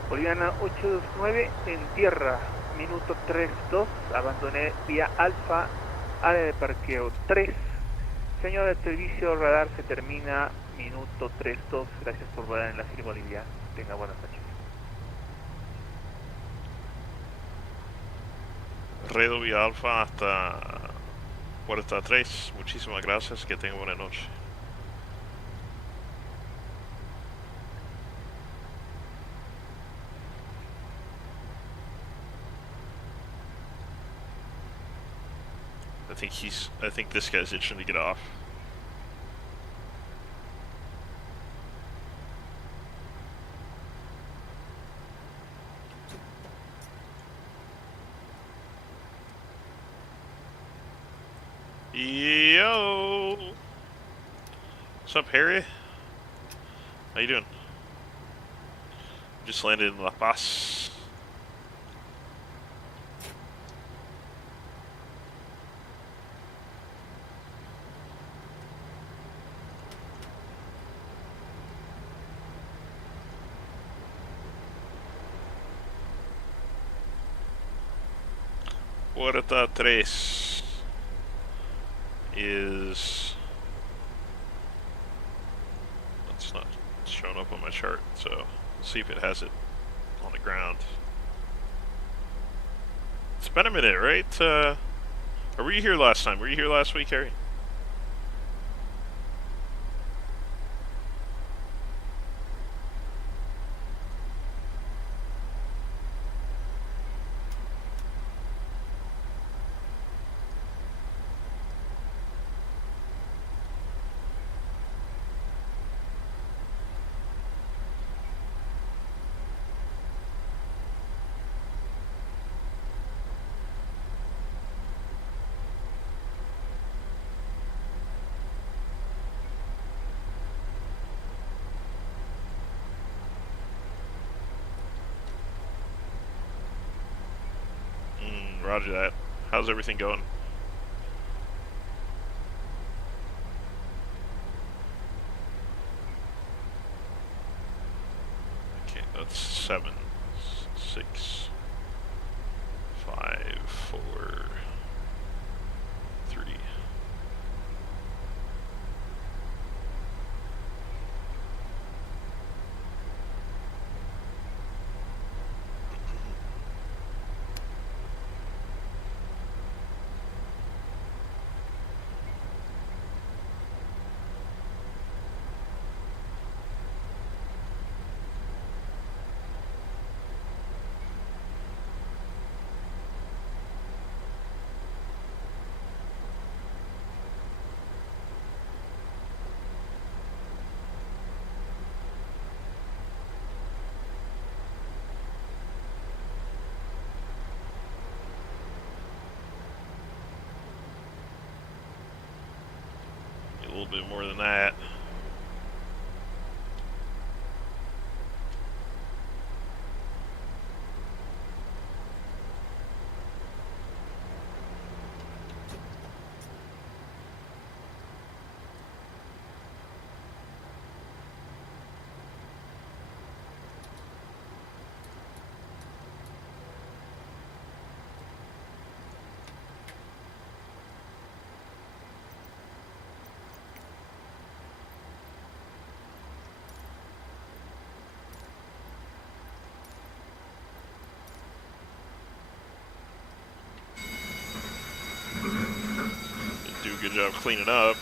Boliviana 829 en tierra, minuto 32, abandoné vía alfa, área de parqueo 3. Señor de servicio radar se termina, minuto 32, gracias por volar en la City Boliviana, tenga buenas noches. Redo vía alfa hasta puerta 3, muchísimas gracias, que tenga buena noche. I think this guy's itching to get off. Yo! What's up, Harry? How you doing? Just landed in LaPaz. Puerta 3 is... It's not showing up on my chart, so we'll see if it has it on the ground. It's been a minute, right? Or Or were you here last time? Were you here last week, Harry? Roger that. How's everything going? Okay, that's 7, 6, 5, 4, 3. A little bit more than that. Do a good job cleaning up.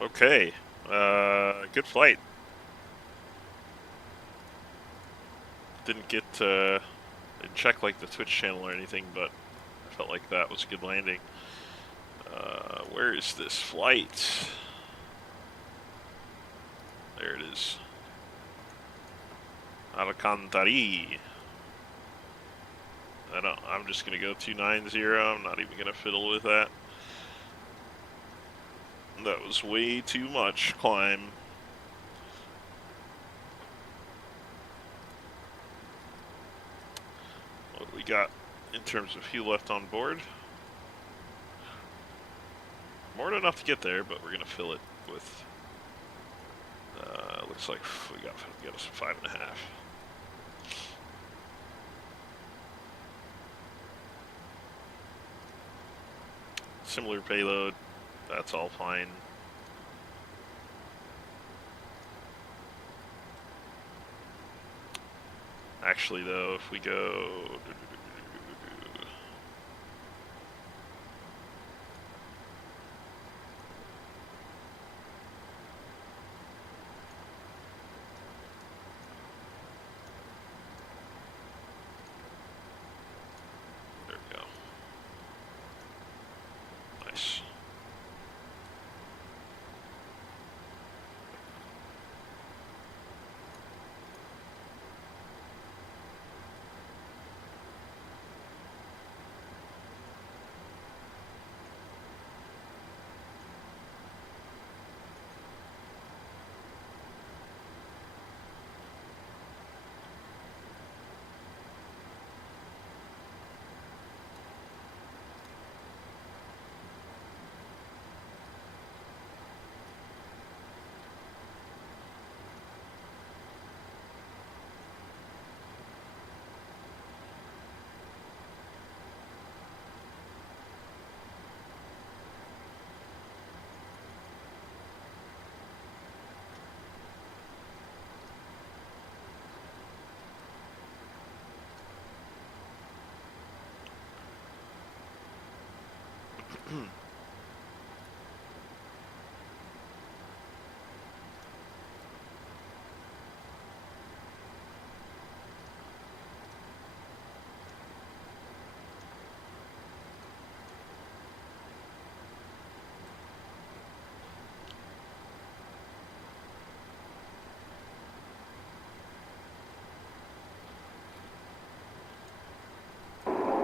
Okay, good flight. Didn't get didn't check like the Twitch channel or anything, but I felt like that was a good landing. Where is this flight? There it is. Alcantari. I'm just gonna go 290. I'm not even gonna fiddle with that. That was way too much climb. What do we got in terms of fuel left on board? More than enough to get there, but we're gonna fill it with. Looks like we got us 5.5. Similar payload. That's all fine. Actually, though, if we go. There we go. Nice.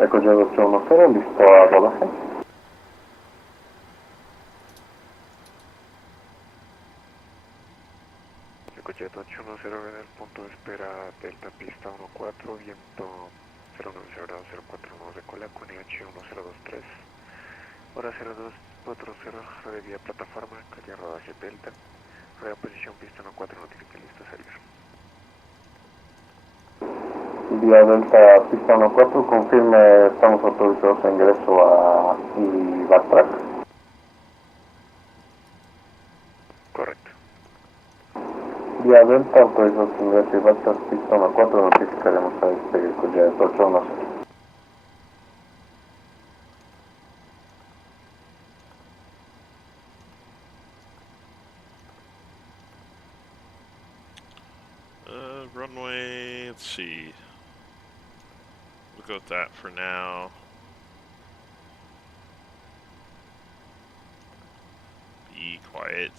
Eccoci 810, listo a rodaje. Ecojet 810 en el punto de espera Delta pista 14, viento 090 grados 049 de cola, QNH 1023, hora 0240, radio vía plataforma, calle rodaje Delta, radio posición pista 14, notifique listo a salir. Vía Delta pista 14, confirme, estamos autorizados a ingreso a y backtrack. Correcto. Vía Delta, autorizados a ingreso y backtrack pista 14, notificaremos a despegue con ya 810. Runway, let's see. We'll go with that for now. Be quiet.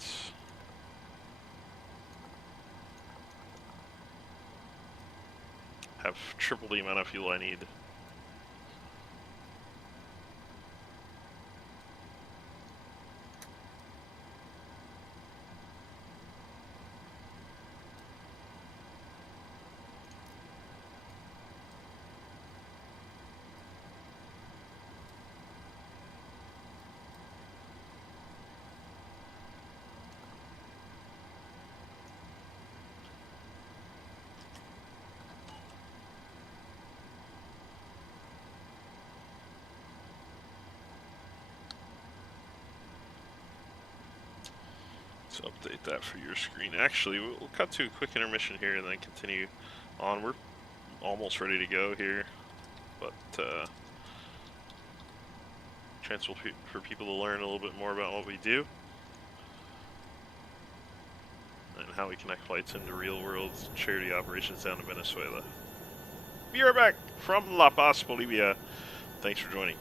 Have triple the amount of fuel I need. So update that for your screen. Actually, we'll cut to a quick intermission here and then continue on. We're almost ready to go here, but chance for people to learn a little bit more about what we do and how we connect flights into real-world charity operations down to Venezuela. Be right back from La Paz, Bolivia. Thanks for joining.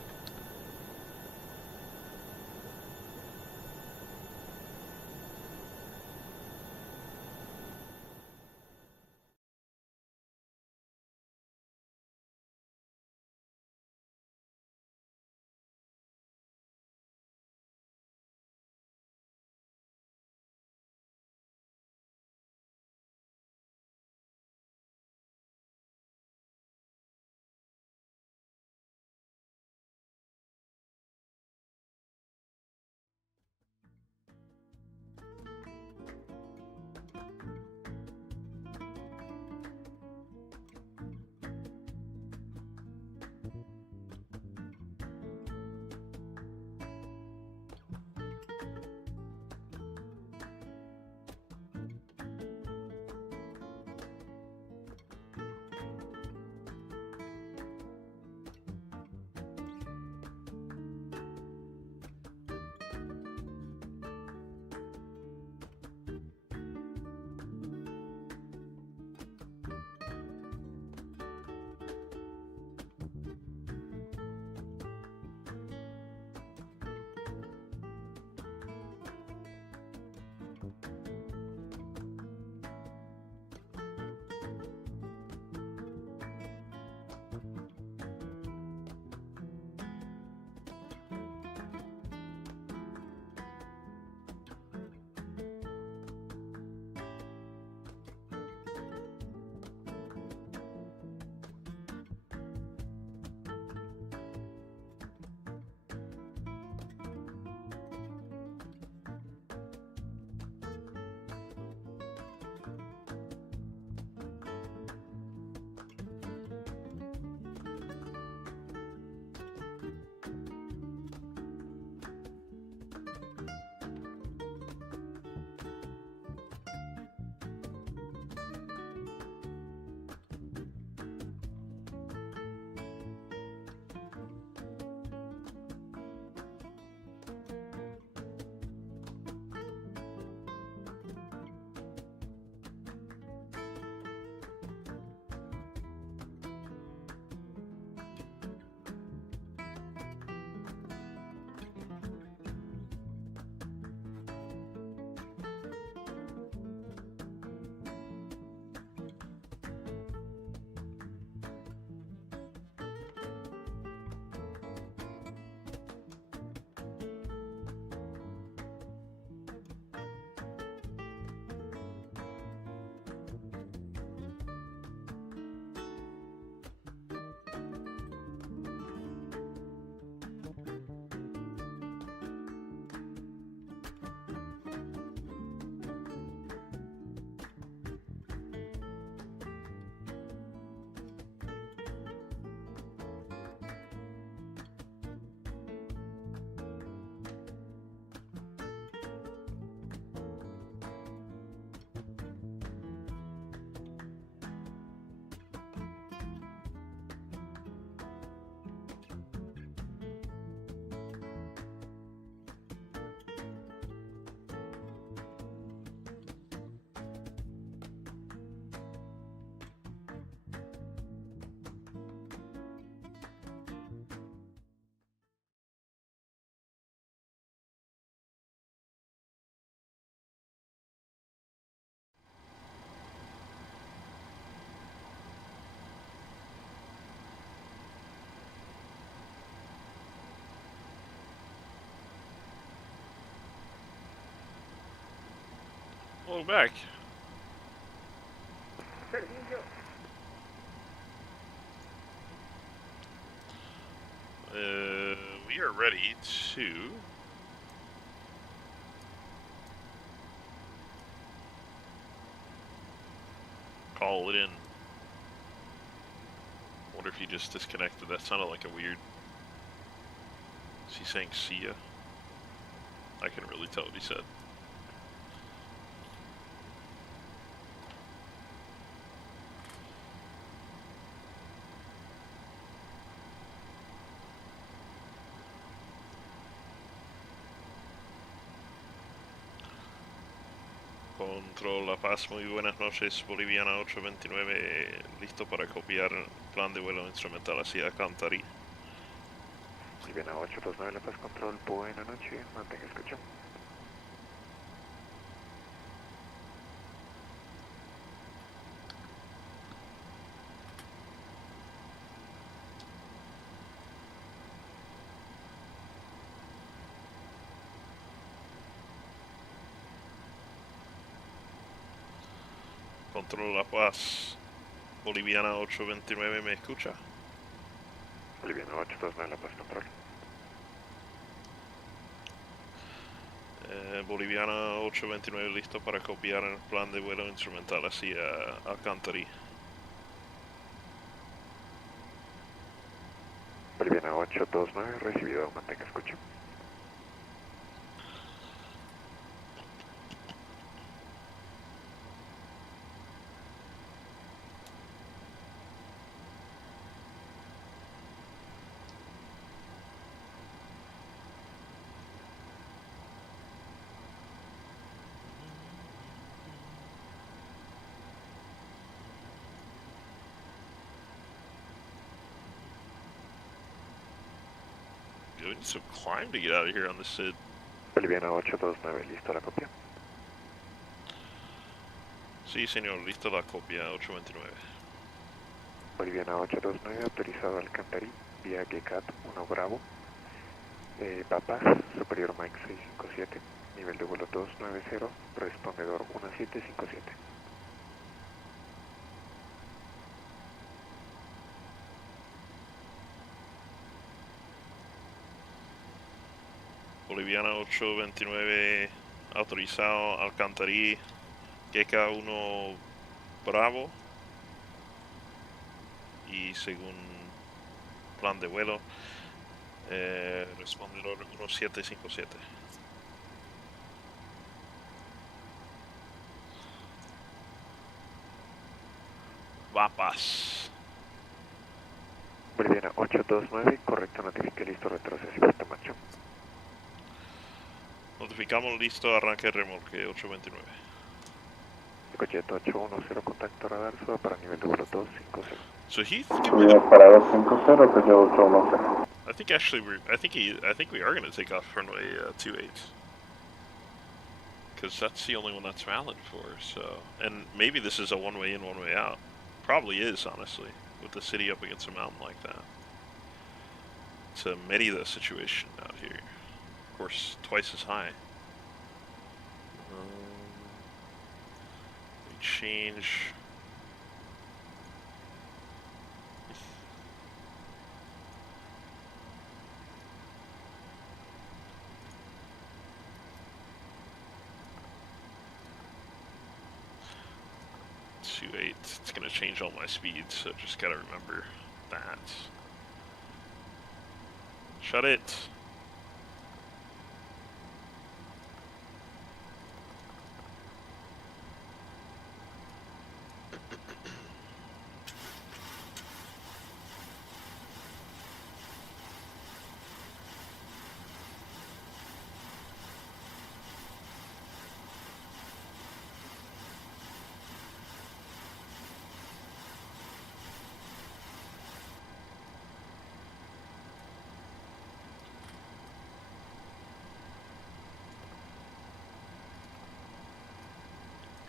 Welcome back. Servicio. We are ready to call it in. I wonder if he just disconnected. That sounded like a weird... Is he saying see ya? I couldn't really tell what he said. Control LaPaz, muy buenas noches. Boliviana 829, listo para copiar plan de vuelo instrumental hacia Alcantari. Boliviana 829, LaPaz Control, buena noche, mantenga escucha. Control LaPaz, Boliviana 829, ¿me escucha? Boliviana 829, LaPaz Control. Boliviana 829, listo para copiar el plan de vuelo instrumental hacia Alcantari. Boliviana 829, recibido, mantenga escucha. We need some climb to get out of here on this SID. Boliviana 829, listo la copia. Sí, señor, listo la copia 829. Boliviana 829, autorizado Alcantari, vía GCAT 1 Bravo. LaPaz, superior Mike 657, nivel de vuelo 290, respondedor 1757. Boliviana 829, autorizado Alcantari, GK 1 Bravo. Y según plan de vuelo, respondedor 1757. VATSIM. Boliviana 829, correcto, notifique listo, retroceso y puesta en marcha. Notificamos listo, arranque remolque 829. Ecojet 810, contacto radar, suba para nivel de vuelo 250. So he's Subimos para 250, que yo 810. I think actually I think we are going to take off runway 28. Because that's the only one that's valid for, so... And maybe this is a one-way in, one-way out. Probably is, honestly, with the city up against a mountain like that. It's a Merida situation out here. Of course, twice as high. We change... It's going to change all my speeds, so just got to remember that. Shut it.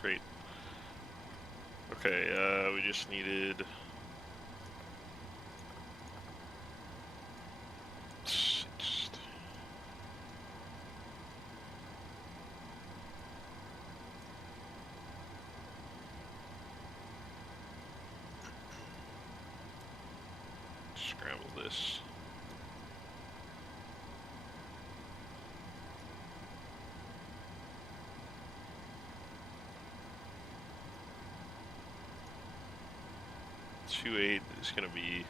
Great. Okay, we just needed... scramble this. .28 is going to be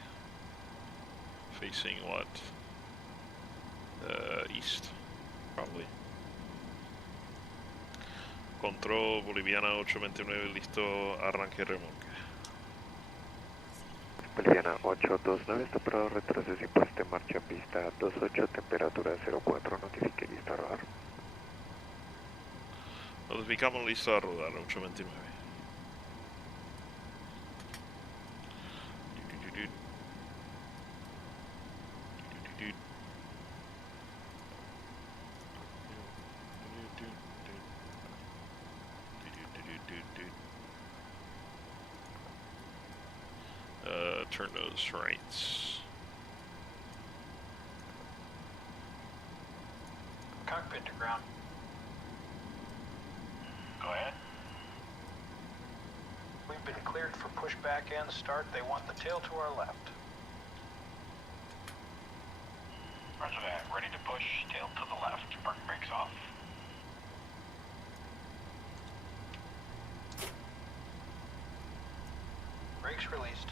facing what? East, probably. Control Boliviana 829, listo, arranque remolque. Boliviana 829, está operador retroceso impuesto en marcha, pista 28, temperatura 04, notifique listo a rodar. Notificamos listo a rodar, 829. Turn those rights. Cockpit to ground. Go ahead. We've been cleared for pushback and start. They want the tail to our left. Roger that. Ready to push. Tail to the left. Park brakes off. Brakes released.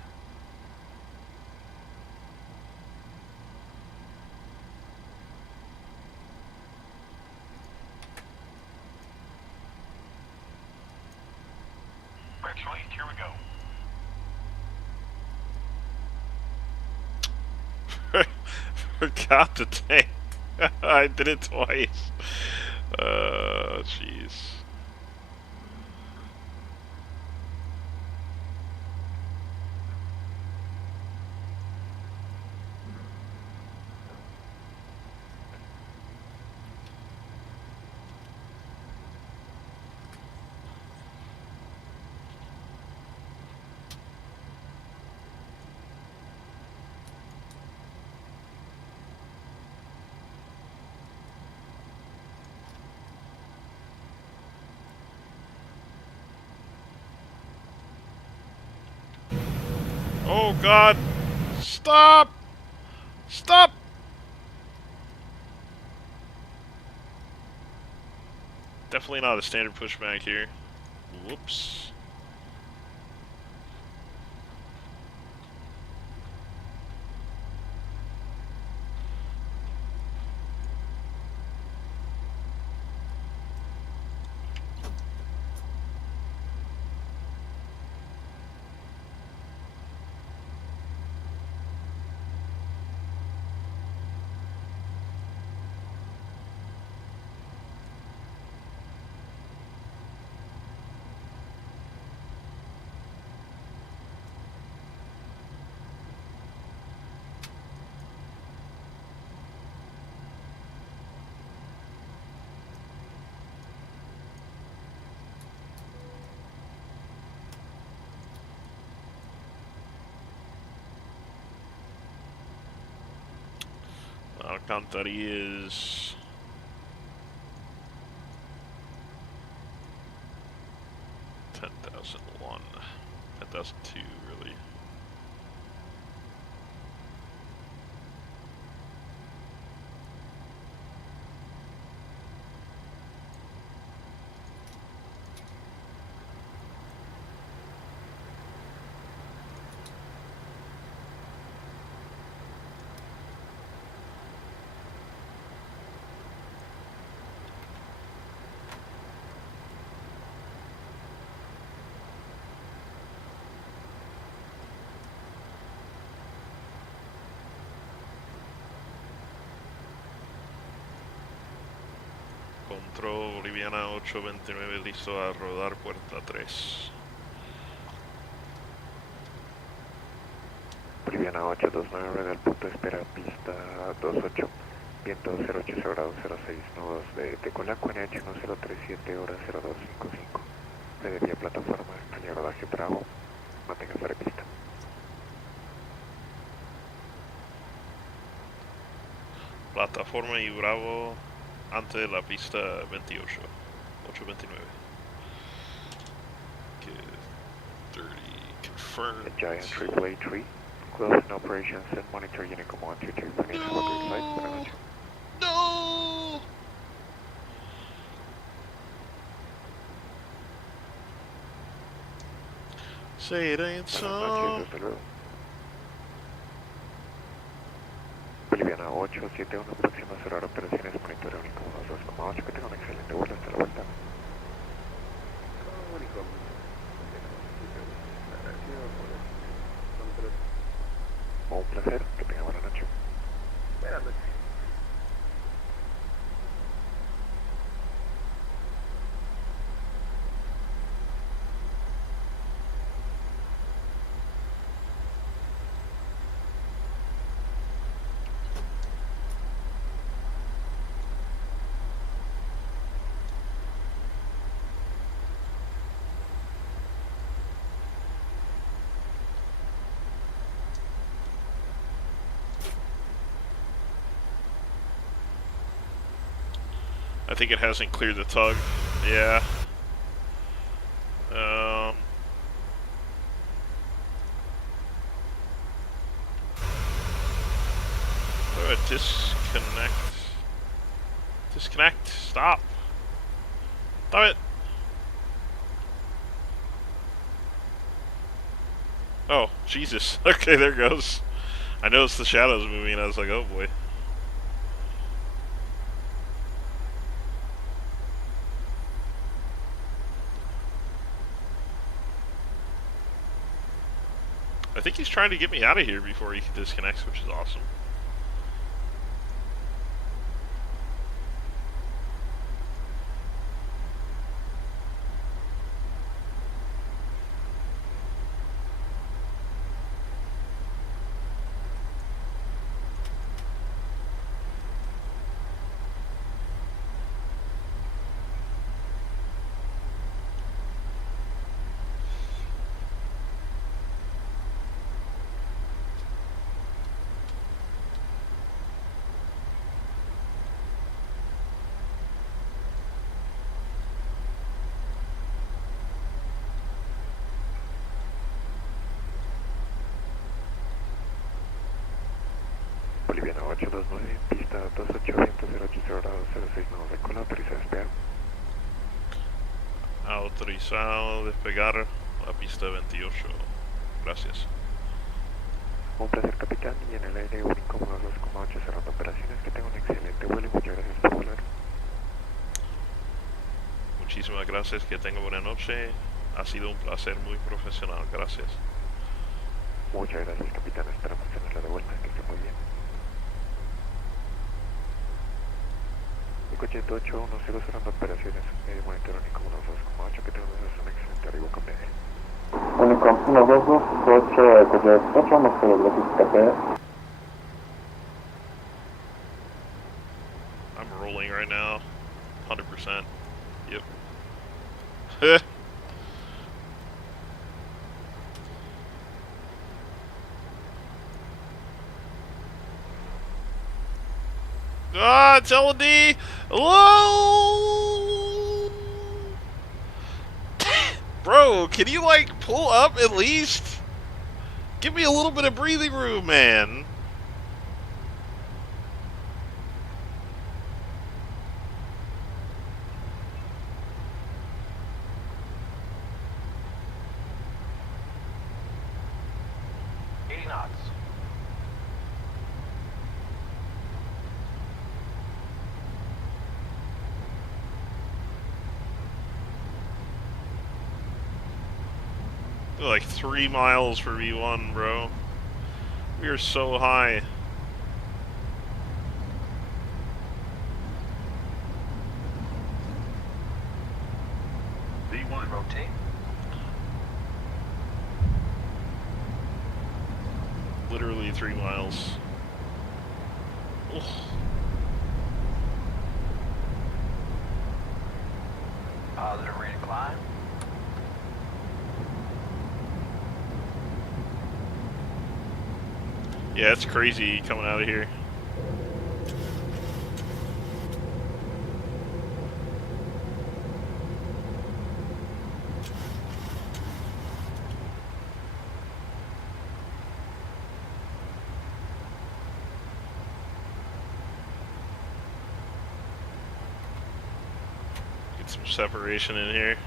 Brakes released. Here we go. Forgot the tank. I did it twice. Jeez. Oh God! Stop! Stop! Definitely not a standard pushback here. Whoops. Alcantari is 10,001, 10,002 really. Control Boliviana 829, listo a rodar puerta 3. Boliviana 829, del punto de espera, pista 28, viento 080 grados 06, nudos de Tecolaco NH 1037, hora 0255, mediodía plataforma, caña rodaje Bravo, mantenga fuera de pista. Plataforma y Bravo antes de la pista 28, 829. Okay, 30, confirmed. The Giant AAA tree, Close in operations and monitor Unicom 122 for need for green light. Buenas noches. No! Say it ain't Buenas so. noches, hasta luego. Boliviana 871, próxima a cerrar operaciones, monitoreo Unicom 2,8, que tenga un excelente vuelo hasta la vuelta. Un placer, que tenga buena noche. Buenas noches. I think it hasn't cleared the tug. Yeah. Disconnect. Disconnect. Stop. Stop it. Oh, Jesus. Okay, there goes. I noticed the shadows moving and I was like, oh boy. I think he's trying to get me out of here before he disconnects, which is awesome. Boliviana 829, pista 28 080 grados 06 nudos de cola, autorizado a despegar. Autorizado despegar a pista 28. Gracias. Un placer, capitán, y en el aire Unicom 2,8 cerrando operaciones, que tenga un excelente vuelo y muchas gracias por volar. Muchísimas gracias, que tenga buena noche. Ha sido un placer muy profesional, gracias. Muchas gracias, capitán, esperamos tenerla de vuelta, que esté muy bien. Coche 810 cerrando operaciones, monitor Unicom 2,8, que tenga un excelente arribo con viaje. Unicom 122, coche 8, no se lo gracias. I'm rolling right now. 100%. Yep. Ah, it's LD! Whoa! Bro, can you, like, pull up at least? Give me a little bit of breathing room, man. Like 3 miles for V1, bro. We are so high. V1, rotate. Literally 3 miles. Ugh. Positive rate of climb. Yeah, it's crazy coming out of here. Some separation in here.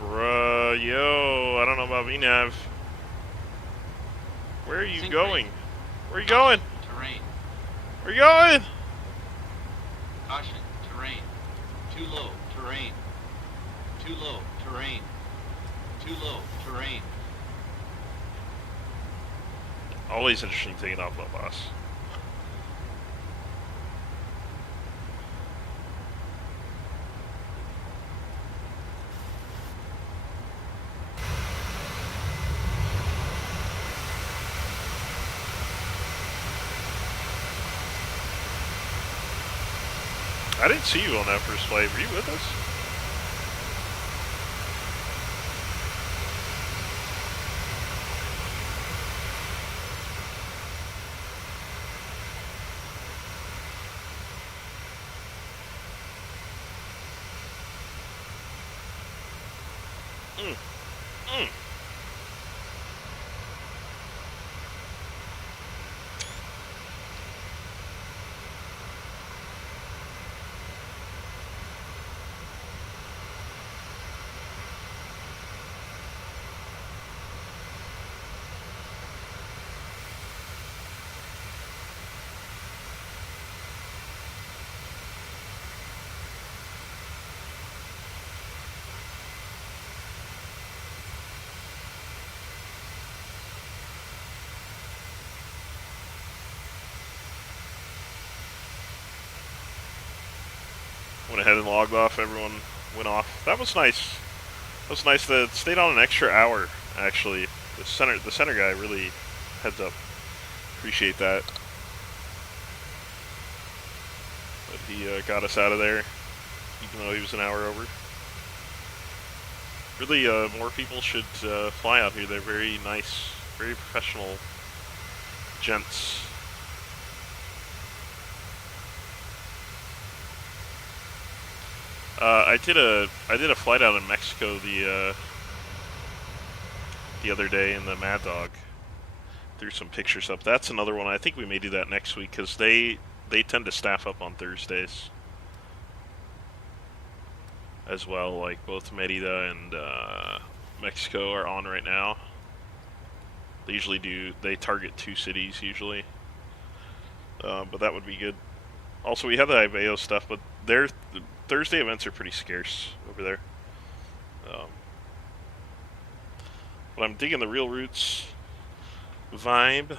Bruh, yo, I don't know about VNav. Where are you Sync going? rate. Where are you going? Terrain. Where are you going? Caution. Terrain. Too low. Terrain. Too low. Terrain. Too low. Terrain. Always interesting taking off LaPaz. I didn't see you on that first flight. Were you with us? Went ahead and logged off. Everyone went off. That was nice. That was nice. That it stayed on an extra hour. Actually, the center guy really heads up. Appreciate that. But he got us out of there, even though he was an hour over. Really, more people should fly out here. They're very nice, very professional gents. I did a flight out in Mexico the other day in the Mad Dog. Threw some pictures up. That's another one. I think we may do that next week because they tend to staff up on Thursdays as well. Like both Merida and Mexico are on right now. They usually they target 2 cities usually, but that would be good. Also, we have the Ibeo stuff, but their Thursday events are pretty scarce over there. But I'm digging the Real Roots vibe.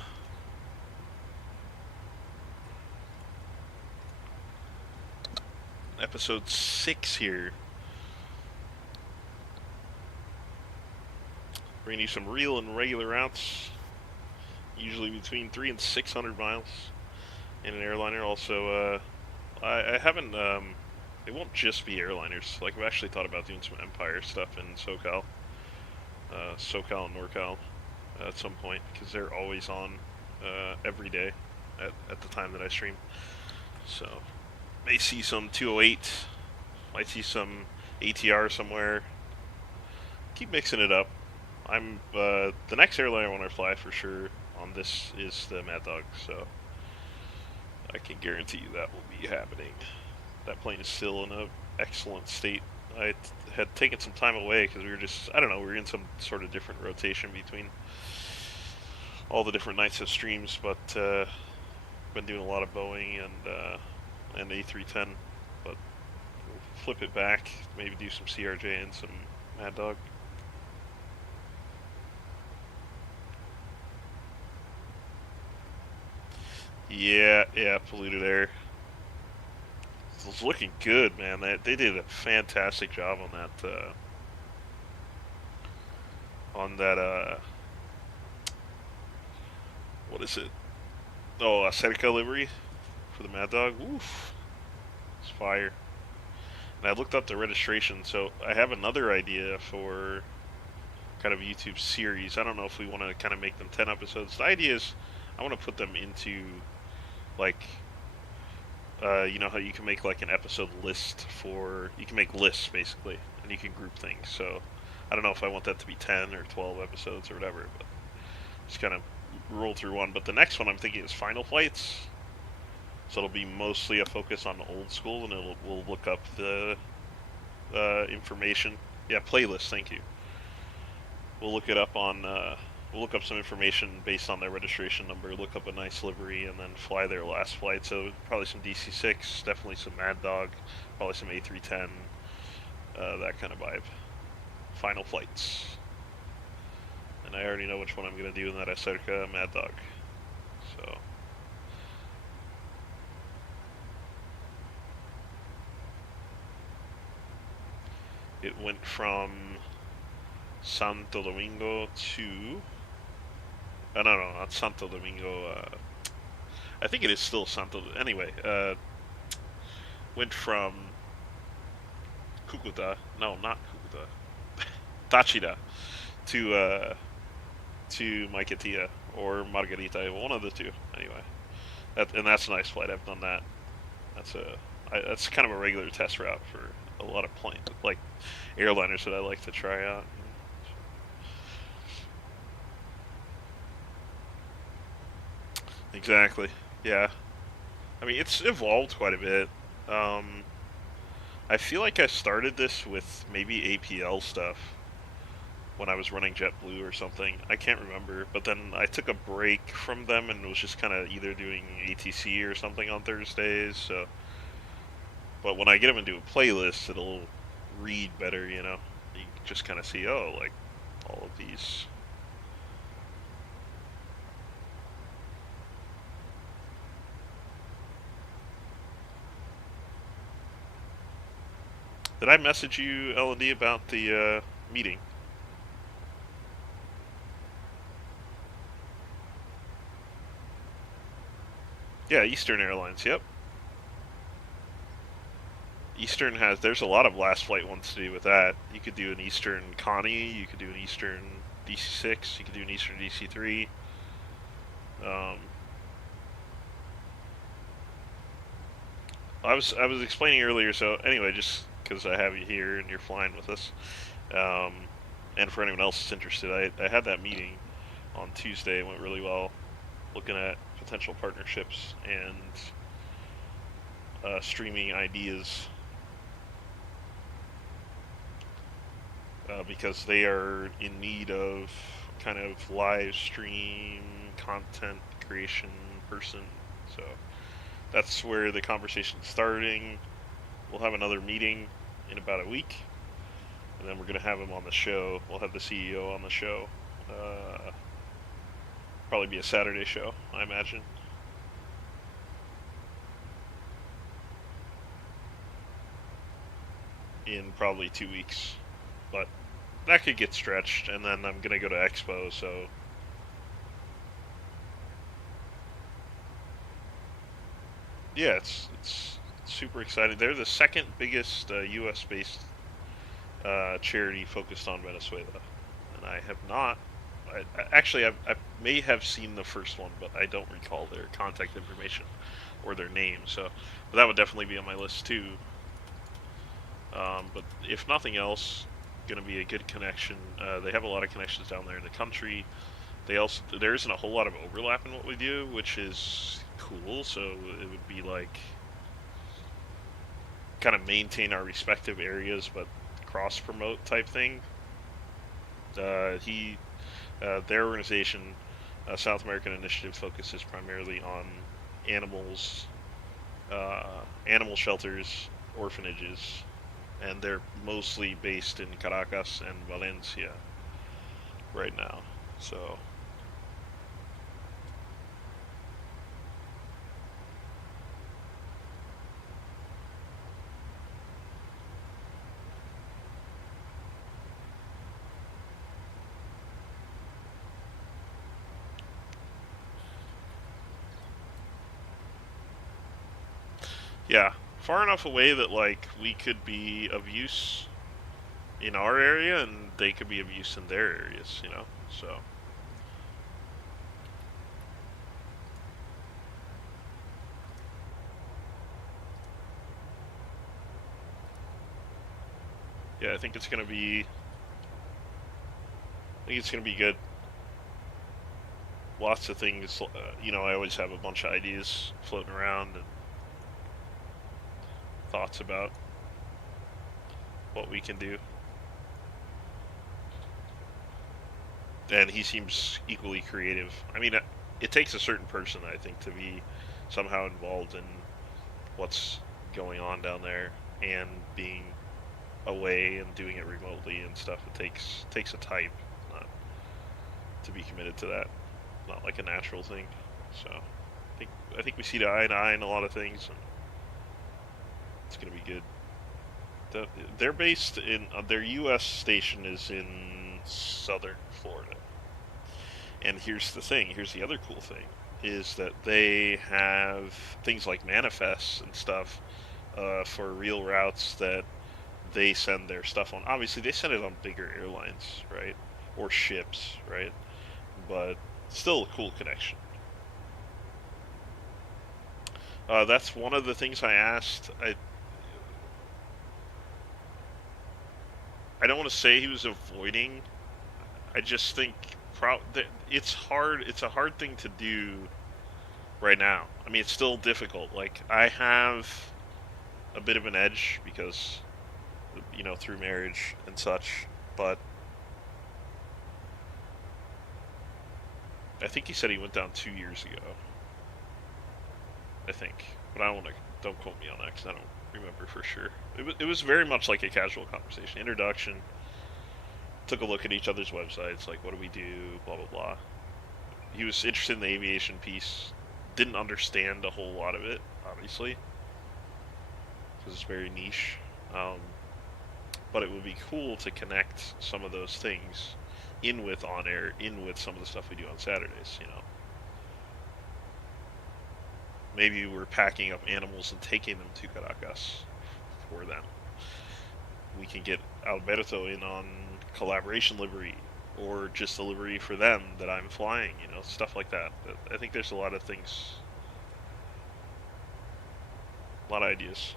Episode 6 here. Bringing you some real and regular routes, usually between 300 and 600 miles in an airliner. Also, I haven't. It won't just be airliners. Like I've actually thought about doing some Empire stuff in SoCal, SoCal and NorCal at some point because they're always on every day at the time that I stream. So may see some 208, might see some ATR somewhere. Keep mixing it up. I'm the next airline I want to fly for sure on this is the Mad Dog, so I can guarantee you that will be happening. That plane is still in an excellent state. I had taken some time away because we were just, I don't know, we were in some sort of different rotation between all the different nights of streams, but been doing a lot of Boeing and A310, but we'll flip it back, maybe do some CRJ and some Mad Dog. Yeah, polluted air. It's looking good, man. They did a fantastic job on that. What is it? Oh, Seneca livery for the Mad Dog. Oof, it's fire. And I looked up the registration, so I have another idea for kind of YouTube series. I don't know if we want to kind of make them 10 episodes. The idea is I want to put them into, like, you know how you can make like an episode list for, you can make lists basically, and you can group things. So I don't know if I want that to be 10 or 12 episodes or whatever, but just kind of roll through one. But the next one I'm thinking is Final Flights. So it'll be mostly a focus on old school, and we'll look up the information. Yeah, playlist. Thank you. We'll look it up on. We'll look up some information based on their registration number. Look up a nice livery, and then fly their last flight. So probably some DC-6, definitely some Mad Dog, probably some A310, that kind of vibe. Final Flights. And I already know which one I'm gonna do in that Acerca Mad Dog. So. It went from Santo Domingo to... no, not Santo Domingo. I think it is still Santo... Anyway, went from Cucuta... No, not Cucuta. Táchira to Maiquetía or Margarita. One of the two, anyway. And that's a nice flight. I've done that. That's kind of a regular test route for a lot of like airliners that I like to try out. Exactly. Yeah. I mean, it's evolved quite a bit. I feel like I started this with maybe APL stuff when I was running JetBlue or something. I can't remember. But then I took a break from them and was just kind of either doing ATC or something on Thursdays. So, but when I get them into a playlist, it'll read better, you know. You just kind of see, oh, like all of these. Did I message you, L&D, about the meeting? Yeah, Eastern Airlines, yep. Eastern there's a lot of last flight ones to do with that. You could do an Eastern Connie, you could do an Eastern DC-6, you could do an Eastern DC-3. I was explaining earlier, so anyway, just because I have you here and you're flying with us, and for anyone else that's interested, I had that meeting on Tuesday. It went really well, looking at potential partnerships and streaming ideas, because they are in need of kind of live stream content creation person. So that's where the conversation's starting. We'll have another meeting in about a week, and then we're going to have him on the show. We'll have the CEO on the show. Probably be a Saturday show, I imagine. In probably 2 weeks. But that could get stretched, and then I'm going to go to Expo, so... Yeah, it's super exciting. They're the second biggest U.S.-based charity focused on Venezuela. And I have not... Actually, I may have seen the first one, but I don't recall their contact information or their name. So, but that would definitely be on my list too. But if nothing else, going to be a good connection. They have a lot of connections down there in the country. There isn't a whole lot of overlap in what we do, which is cool. So it would be like kind of maintain our respective areas, but cross promote type thing. Their organization, South American Initiative, focuses primarily on animals, animal shelters, orphanages, and they're mostly based in Caracas and Valencia right now. So yeah, far enough away that like we could be of use in our area, and they could be of use in their areas, you know, so. Yeah, I think it's gonna be good. Lots of things, you know, I always have a bunch of ideas floating around and thoughts about what we can do. And he seems equally creative. I mean, it takes a certain person, I think, to be somehow involved in what's going on down there and being away and doing it remotely and stuff. It takes a type, not to be committed to that. Not like a natural thing. So I think we see eye to eye in a lot of things, and it's gonna be good. They're based in their U.S. station is in southern Florida. And here's the thing. Here's the other cool thing is that they have things like manifests and stuff for real routes that they send their stuff on. Obviously, they send it on bigger airlines, right, or ships, right? But still a cool connection. That's one of the things I asked. I don't want to say he was avoiding. I just think it's hard. It's a hard thing to do right now. I mean, it's still difficult. Like, I have a bit of an edge because, you know, through marriage and such, but I think he said he went down 2 years ago. I think, but don't quote me on that because I don't remember for sure. It was very much like a casual conversation, introduction. Took a look at each other's websites, like, what do we do, blah blah blah. He was interested in the aviation piece. Didn't understand a whole lot of it, obviously, because it's very niche. But it would be cool to connect some of those things in with on air, in with some of the stuff we do on Saturdays, you know. Maybe we're packing up animals and taking them to Caracas for them. We can get Alberto in on collaboration livery, or just the livery for them that I'm flying, you know, stuff like that. I think there's a lot of things, a lot of ideas.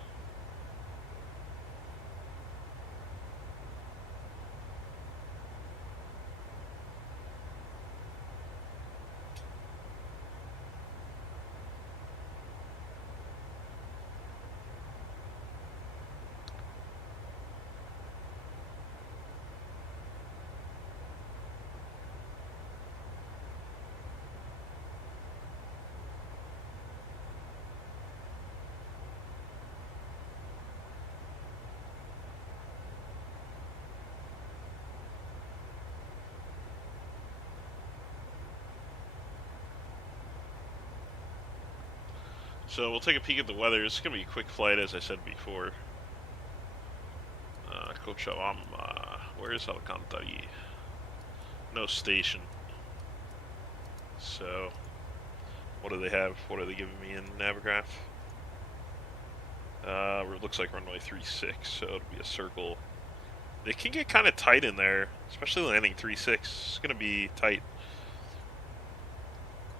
So we'll take a peek at the weather. It's going to be a quick flight, as I said before. Cochabamba. Where is Alcantari? No station. So, what do they have? What are they giving me in Navigraph? It looks like runway 36, so it'll be a circle. It can get kind of tight in there, especially landing 36. It's going to be tight.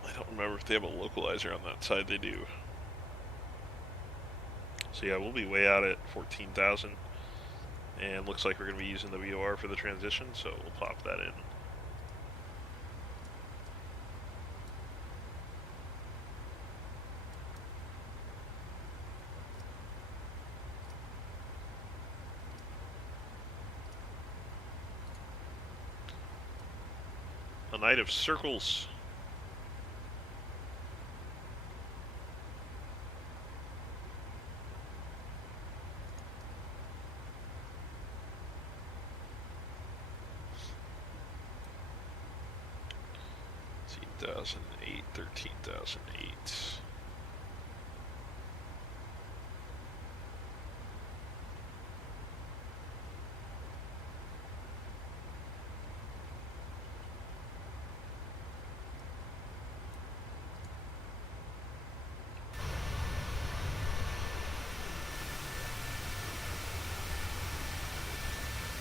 I don't remember if they have a localizer on that side. They do. So yeah, we'll be way out at 14,000. And looks like we're going to be using the VOR for the transition, so we'll pop that in. A night of circles. $13,008, $13,008.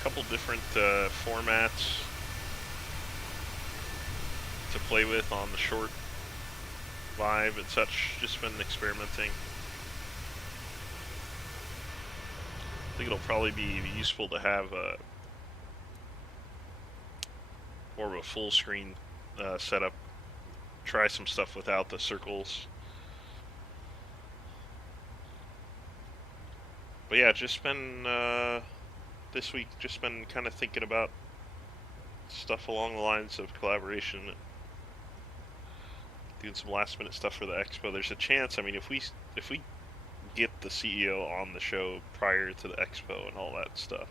couple different formats to play with on the short vibe and such. Just been experimenting. I think it'll probably be useful to have more of a full screen setup. Try some stuff without the circles. But yeah, just been this week, just been kind of thinking about stuff along the lines of collaboration, doing some last minute stuff for the expo. There's a chance, I mean, if we get the CEO on the show prior to the expo and all that stuff,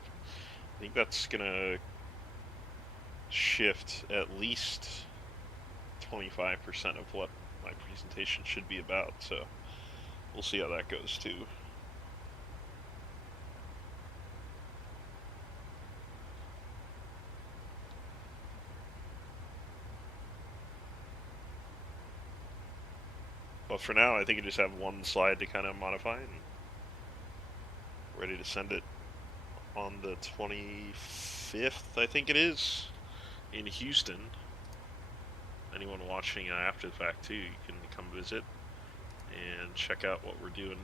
I think that's gonna shift at least 25% of what my presentation should be about, so we'll see how that goes too. But for now, I think I just have one slide to kind of modify and ready to send it on the 25th, I think it is, in Houston. Anyone watching after the fact too, you can come visit and check out what we're doing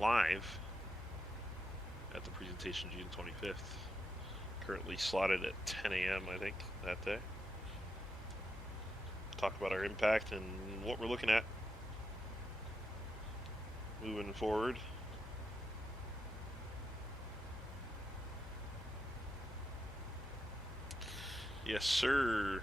live at the presentation June 25th. Currently slotted at 10 a.m. I think that day. Talk about our impact and what we're looking at moving forward. Yes, sir.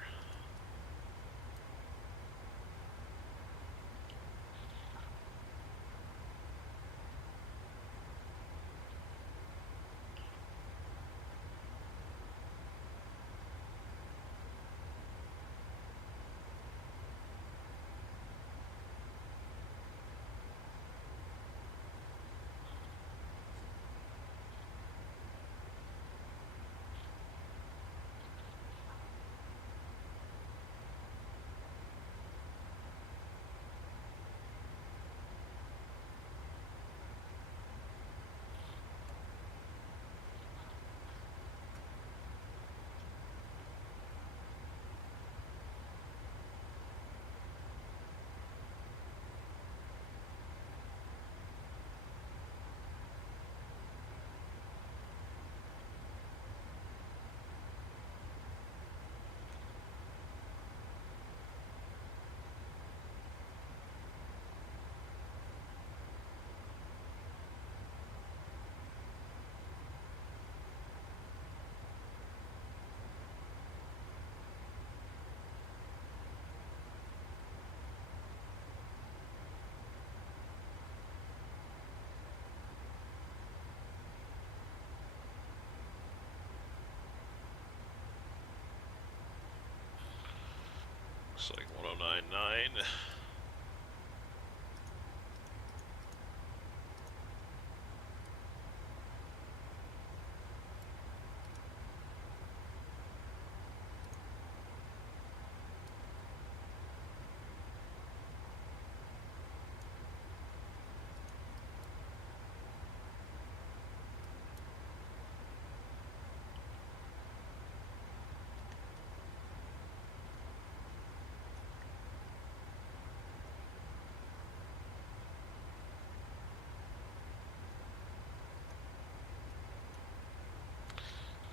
Looks like 1099.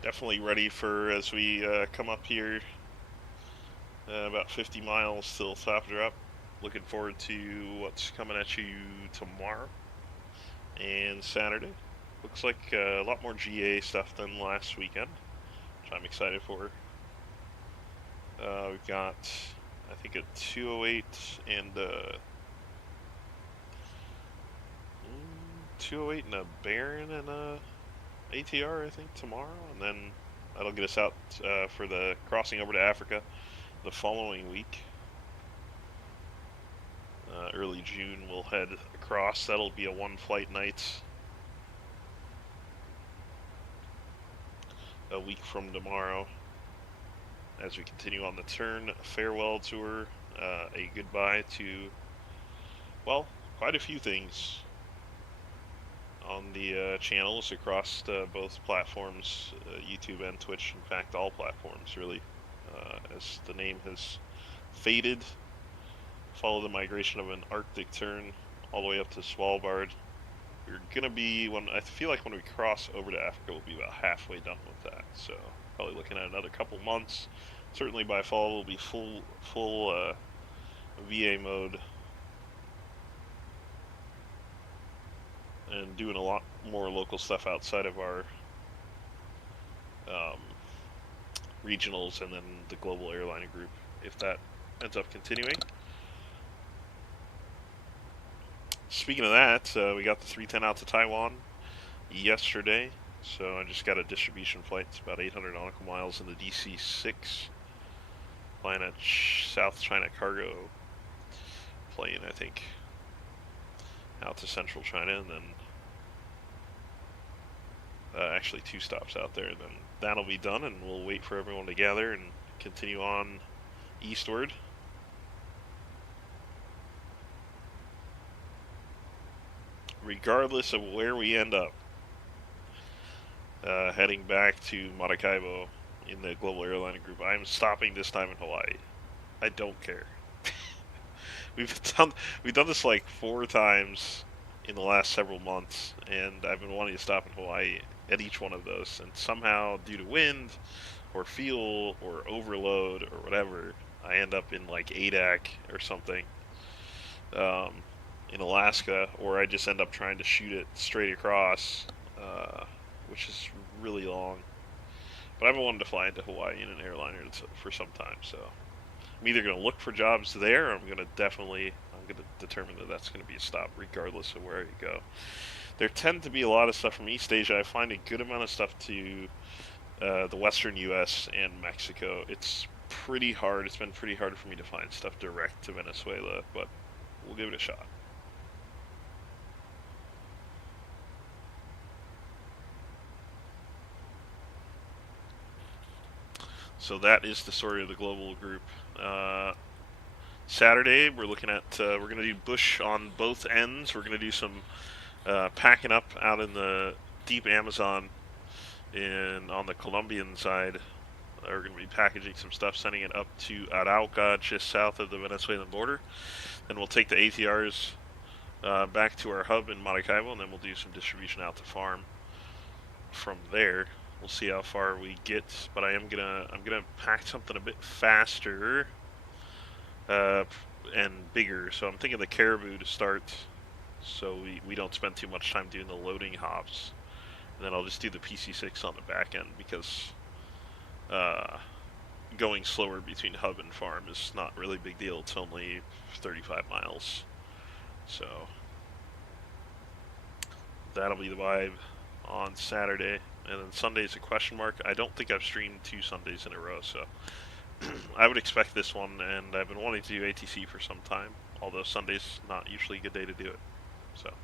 Definitely ready for as we come up here about 50 miles till Stop Drop. Looking forward to what's coming at you tomorrow and Saturday. Looks like a lot more GA stuff than last weekend, which I'm excited for. We've got, I think, a 208 and a 208 and a Baron and a ATR, I think, tomorrow, and then that'll get us out for the crossing over to Africa the following week. Early June, we'll head across. That'll be a one flight night. A week from tomorrow, as we continue on the turn farewell tour, a goodbye to, well, quite a few things on the channels across both platforms, YouTube and Twitch. In fact, all platforms, really, as the name has faded. Follow the migration of an Arctic tern all the way up to Svalbard. We're gonna be, I feel like when we cross over to Africa, we'll be about halfway done with that. So probably looking at another couple months. Certainly by fall, we'll be full VA mode and doing a lot more local stuff outside of our regionals and then the global airliner group, if that ends up continuing. Speaking of that, we got the 310 out to Taiwan yesterday, so I just got a distribution flight. It's about 800 nautical miles in the DC-6, flying at South China Cargo plane, I think, out to Central China, and then actually 2 stops out there, and then that'll be done, and we'll wait for everyone to gather and continue on eastward. Regardless of where we end up, heading back to Maracaibo in the global airline group, I'm stopping this time in Hawaii. I don't care. We've done this like 4 times in the last several months, and I've been wanting to stop in Hawaii at each one of those, and somehow due to wind or fuel or overload or whatever, I end up in like ADAC or something in Alaska, or I just end up trying to shoot it straight across, which is really long. But I've been wanting to fly into Hawaii in an airliner for some time, so I'm either going to look for jobs there, or I'm going to determine that that's going to be a stop regardless of where you go. There tend to be a lot of stuff from East Asia. I find a good amount of stuff to the western U.S. and Mexico. It's pretty hard. It's been pretty hard for me to find stuff direct to Venezuela, but we'll give it a shot. So that is the story of the global group. Saturday, we're looking at, we're going to do bush on both ends. We're going to do some packing up out in the deep Amazon on the Colombian side. We're going to be packaging some stuff, sending it up to Arauca, just south of the Venezuelan border. Then we'll take the ATRs back to our hub in Maracaibo, and then we'll do some distribution out to farm from there. We'll see how far we get, but I'm gonna pack something a bit faster and bigger. So I'm thinking the Caribou to start, so we don't spend too much time doing the loading hops, and then I'll just do the PC6 on the back end, because going slower between hub and farm is not really a big deal. It's only 35 miles, so that'll be the vibe on Saturday. And then Sunday's a question mark. I don't think I've streamed 2 Sundays in a row, so I would expect this one, and I've been wanting to do ATC for some time, although Sunday's not usually a good day to do it. So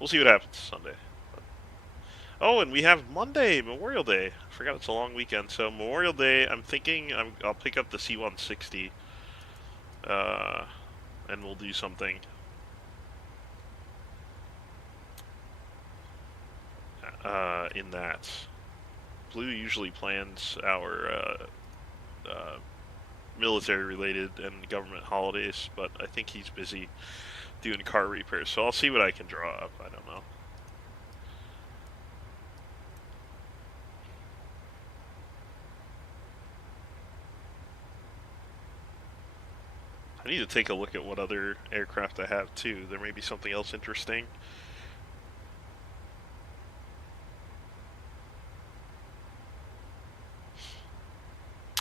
we'll see what happens Sunday. Oh, and we have Monday, Memorial Day. I forgot it's a long weekend. So Memorial Day, I'm thinking I'll pick up the C-160, and we'll do something. In that. Blue usually plans our military-related and government holidays, but I think he's busy doing car repairs, so I'll see what I can draw up. I don't know. I need to take a look at what other aircraft I have, too. There may be something else interesting.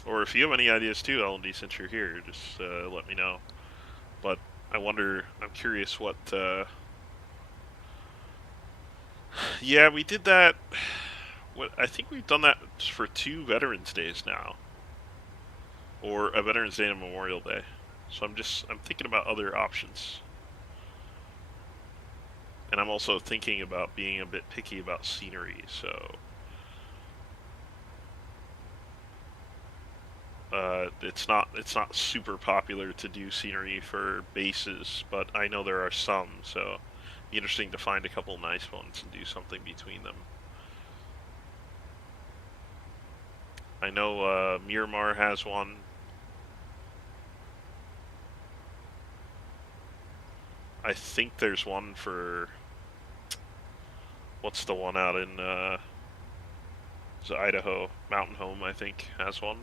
Or if you have any ideas too, L&D, since you're here, just let me know. But I wonder, I'm curious what... Yeah, we did that... I think we've done that for 2 Veterans Days now. Or a Veterans Day and a Memorial Day. So I'm thinking about other options. And I'm also thinking about being a bit picky about scenery, so... it's not super popular to do scenery for bases, but I know there are some, so Be interesting to find a couple nice ones and do something between them. I know Miramar has one. I think there's one for... What's the one out in Idaho? Mountain Home, I think, has one.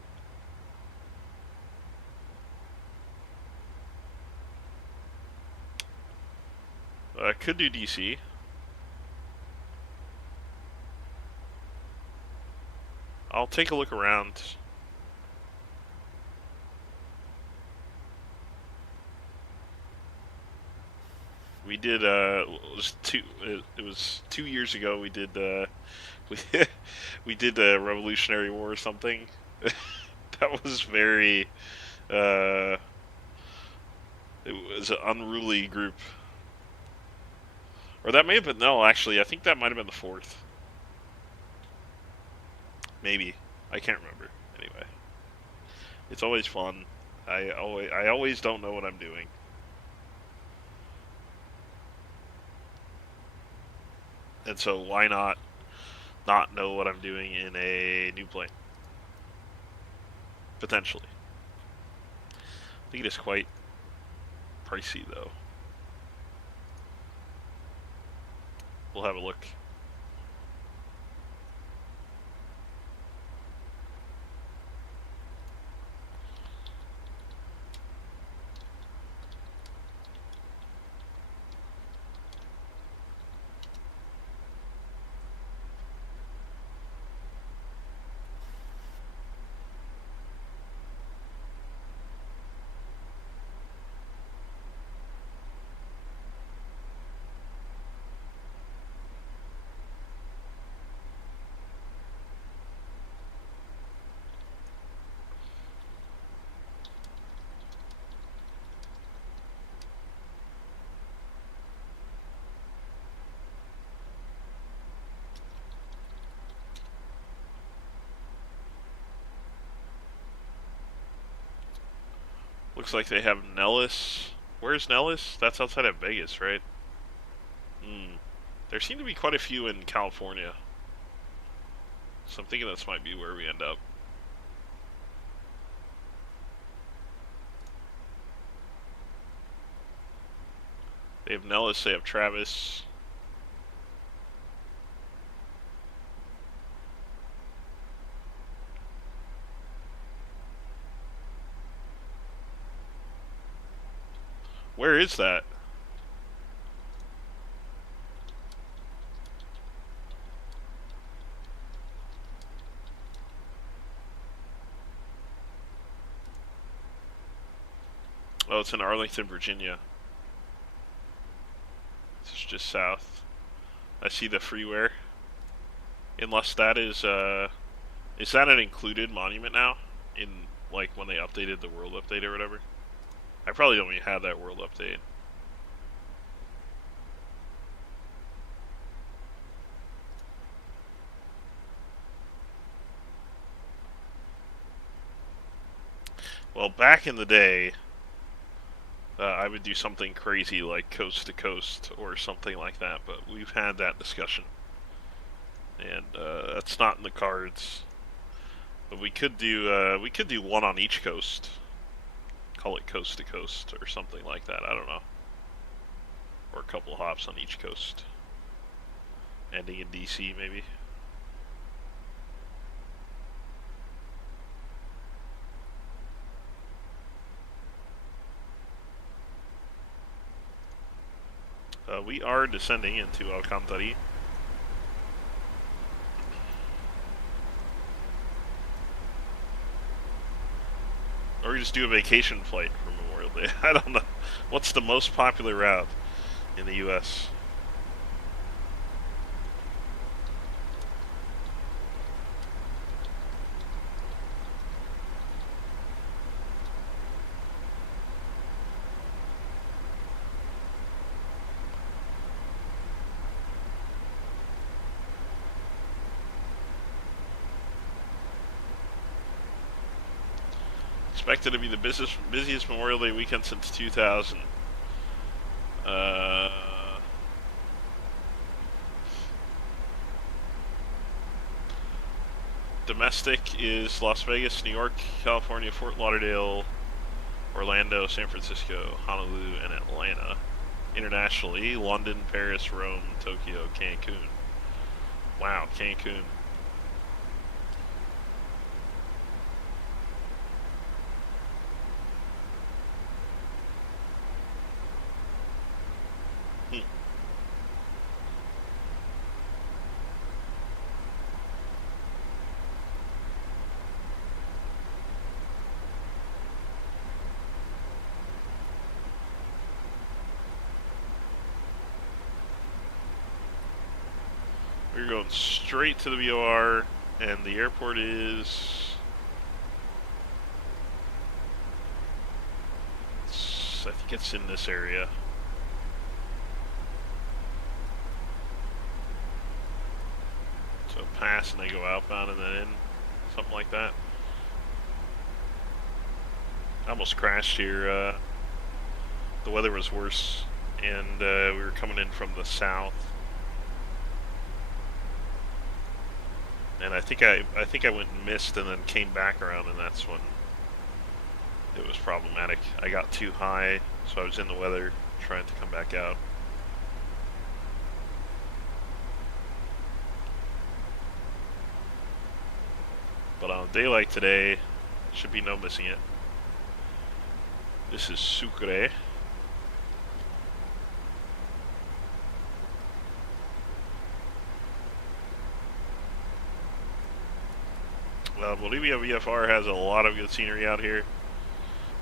Could do DC. I'll take a look around. We did it was 2 years ago. We did we did Revolutionary War or something. That was very it was an unruly group. Or that may have been, no, actually, I think that might have been the 4th. Maybe. I can't remember. Anyway. It's always fun. I always don't know what I'm doing. And so why not know what I'm doing in a new plane? Potentially. I think it is quite pricey, though. We'll have a look. Looks like they have Nellis. Where's Nellis? That's outside of Vegas, right? There seem to be quite a few in California. So I'm thinking this might be where we end up. They have Nellis, they have Travis. Where is that? Oh, it's in Arlington, Virginia. This is just south. I see the freeware. Unless that is that an included monument now? In, like, when they updated the world update or whatever? I probably don't even have that world update. Well, back in the day, I would do something crazy like coast to coast or something like that, but we've had that discussion. And that's not in the cards. But we could do one on each coast. Call it coast to coast or something like that, I don't know. Or a couple hops on each coast. Ending in DC, maybe. We are descending into Alcantari. Or we just do a vacation flight for Memorial Day. I don't know. What's the most popular route in the U.S.? Expected to be the busiest Memorial Day weekend since 2000. Domestic is Las Vegas, New York, California, Fort Lauderdale, Orlando, San Francisco, Honolulu, and Atlanta. Internationally, London, Paris, Rome, Tokyo, Cancun. Wow, Cancun. We're going straight to the VOR, and the airport is... I think it's in this area. So pass and they go outbound and then in, something like that. I almost crashed here. The weather was worse, and we were coming in from the south. And I think I went and missed and then came back around, and that's when it was problematic. I got too high, so I was in the weather trying to come back out. But on a day like today, should be no missing it. This is Sucre. Bolivia VFR has a lot of good scenery out here.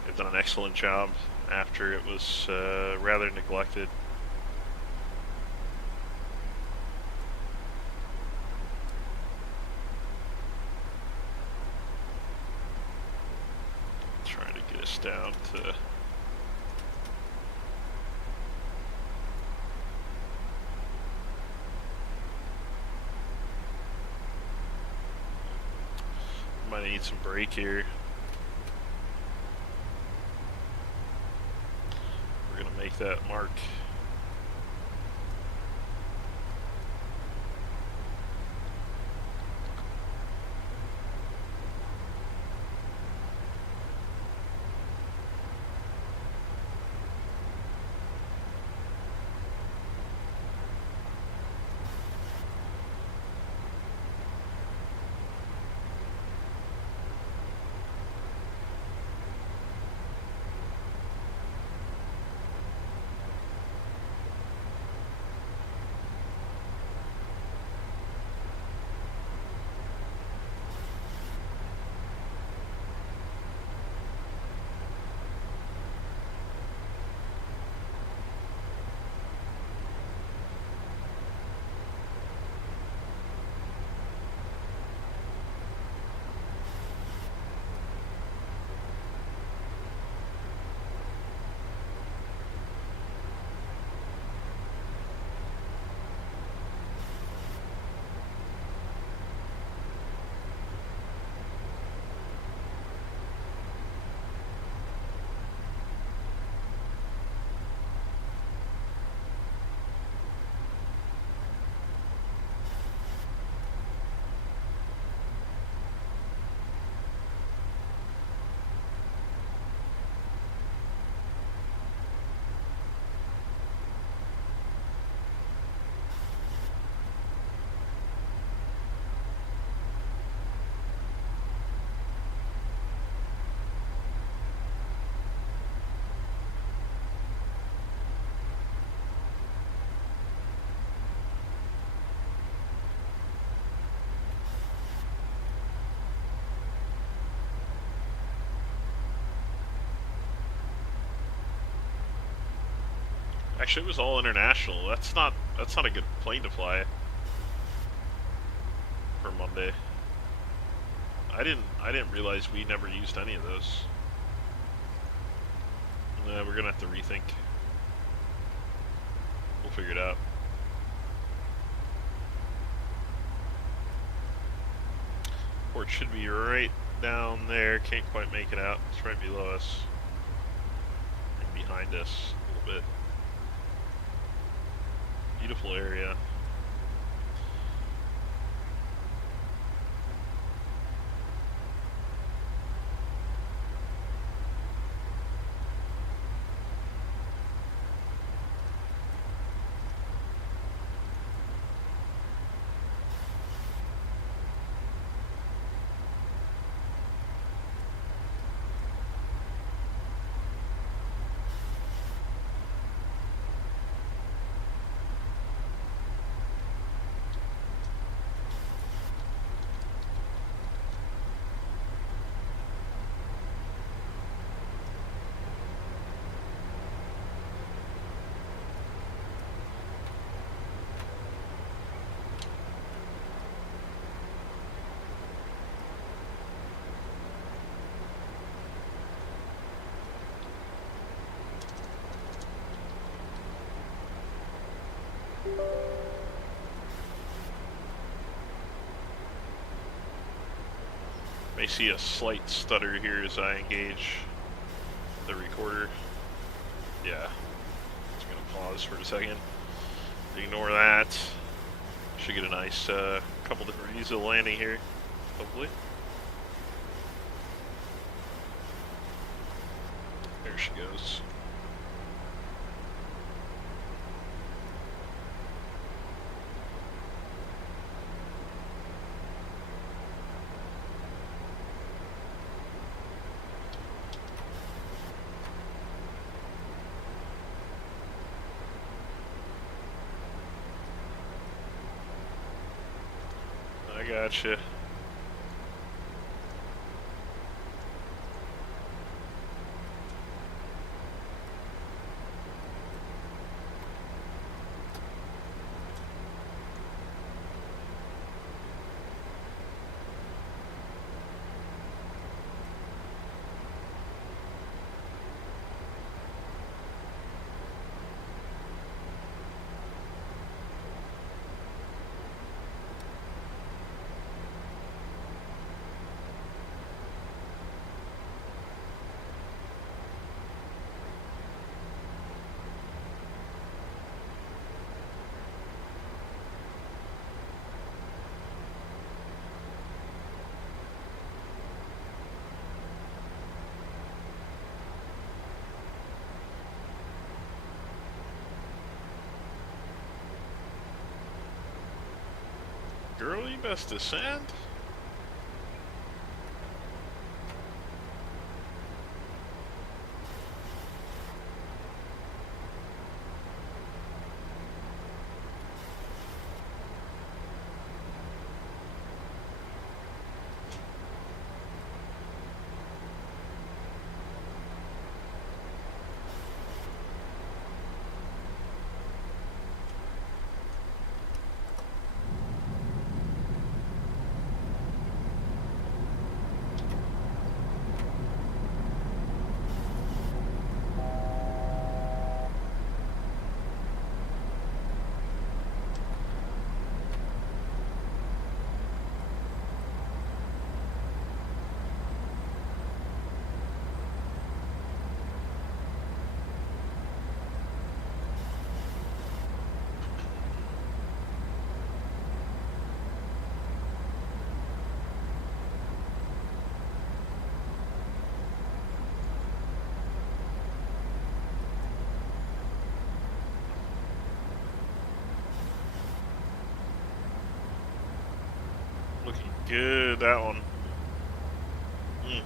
They've done an excellent job after it was rather neglected. Trying to get us down to... Might need some brake here. We're gonna make that mark. Actually, it was all international. That's not a good plane to fly for Monday. I didn't realize we never used any of those. We're gonna have to rethink. We'll figure it out. Port should be right down there. Can't quite make it out. It's right below us and behind us a little bit. Beautiful area. May see a slight stutter here as I engage the recorder. Yeah, it's gonna pause for a second. Ignore that. Should get a nice couple different views of the landing here, hopefully. There she goes. I gotcha. Girl, you best descend. Looking good, that one. Mm.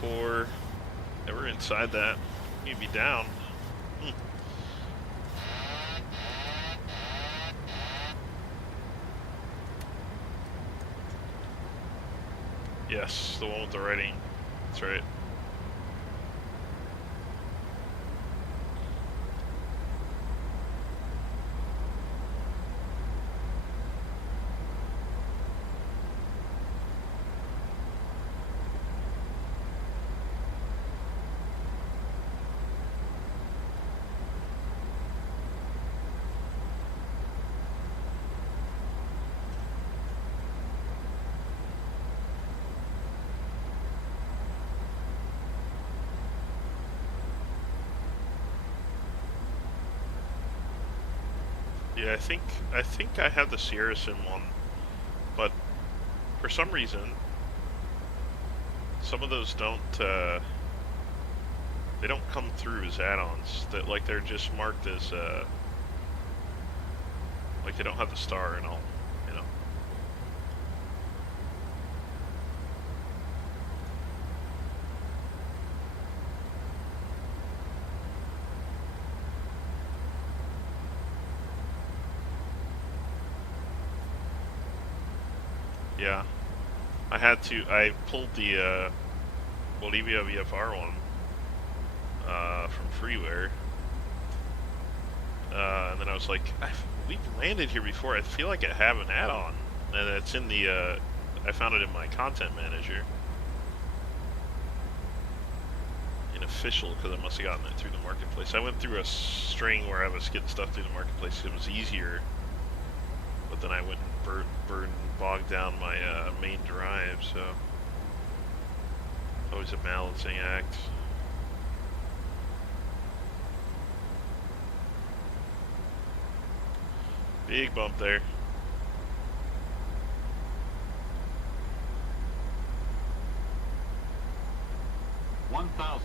.4. Yeah, we're inside that. You'd be down. Yes, the one with the writing. That's right. Yeah, I think I have the Sierra Sim one, but for some reason, some of those don't they don't come through as add-ons. That like they're just marked as like they don't have the star and all, you know. Yeah. I pulled the Bolivia VFR one from freeware. And then I was like, we've landed here before. I feel like I have an add-on. And it's in the, I found it in my content manager. In official, because I must have gotten it through the marketplace. I went through a string where I was getting stuff through the marketplace. It was easier. But then I went and bogged down my main drive, so. Always a balancing act. Big bump there. $1,000.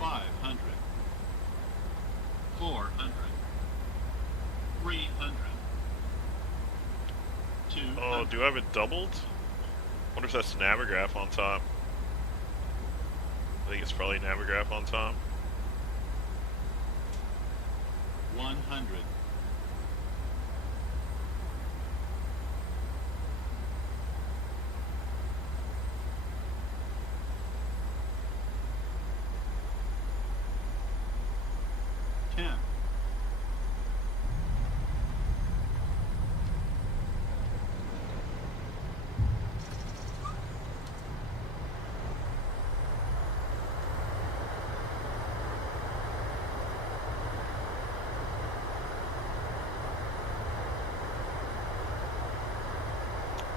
$500. $400. $300. Oh, do I have it doubled? I wonder if that's Navigraph on top. I think it's probably Navigraph on top. 100. $10.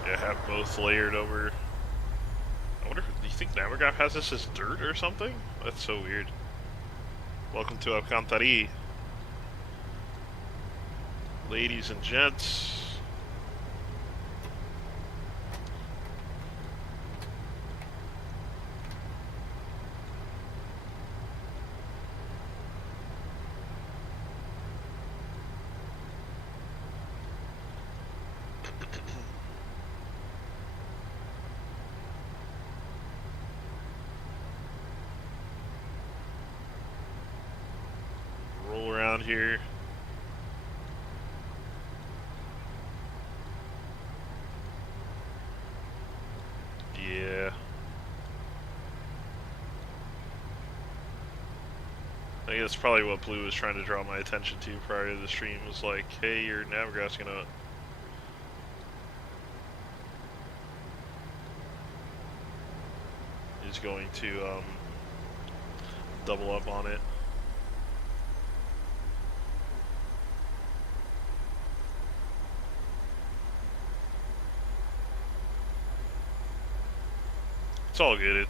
Yeah, have both layered over. I wonder, do you think Navigraph has this as dirt or something? That's so weird. Welcome to Alcantari. Ladies and gents. Roll around here. Yeah. I think that's probably what Blue was trying to draw my attention to prior to the stream. Was like, hey, your Navigraph's gonna is going to double up on it. It's all good.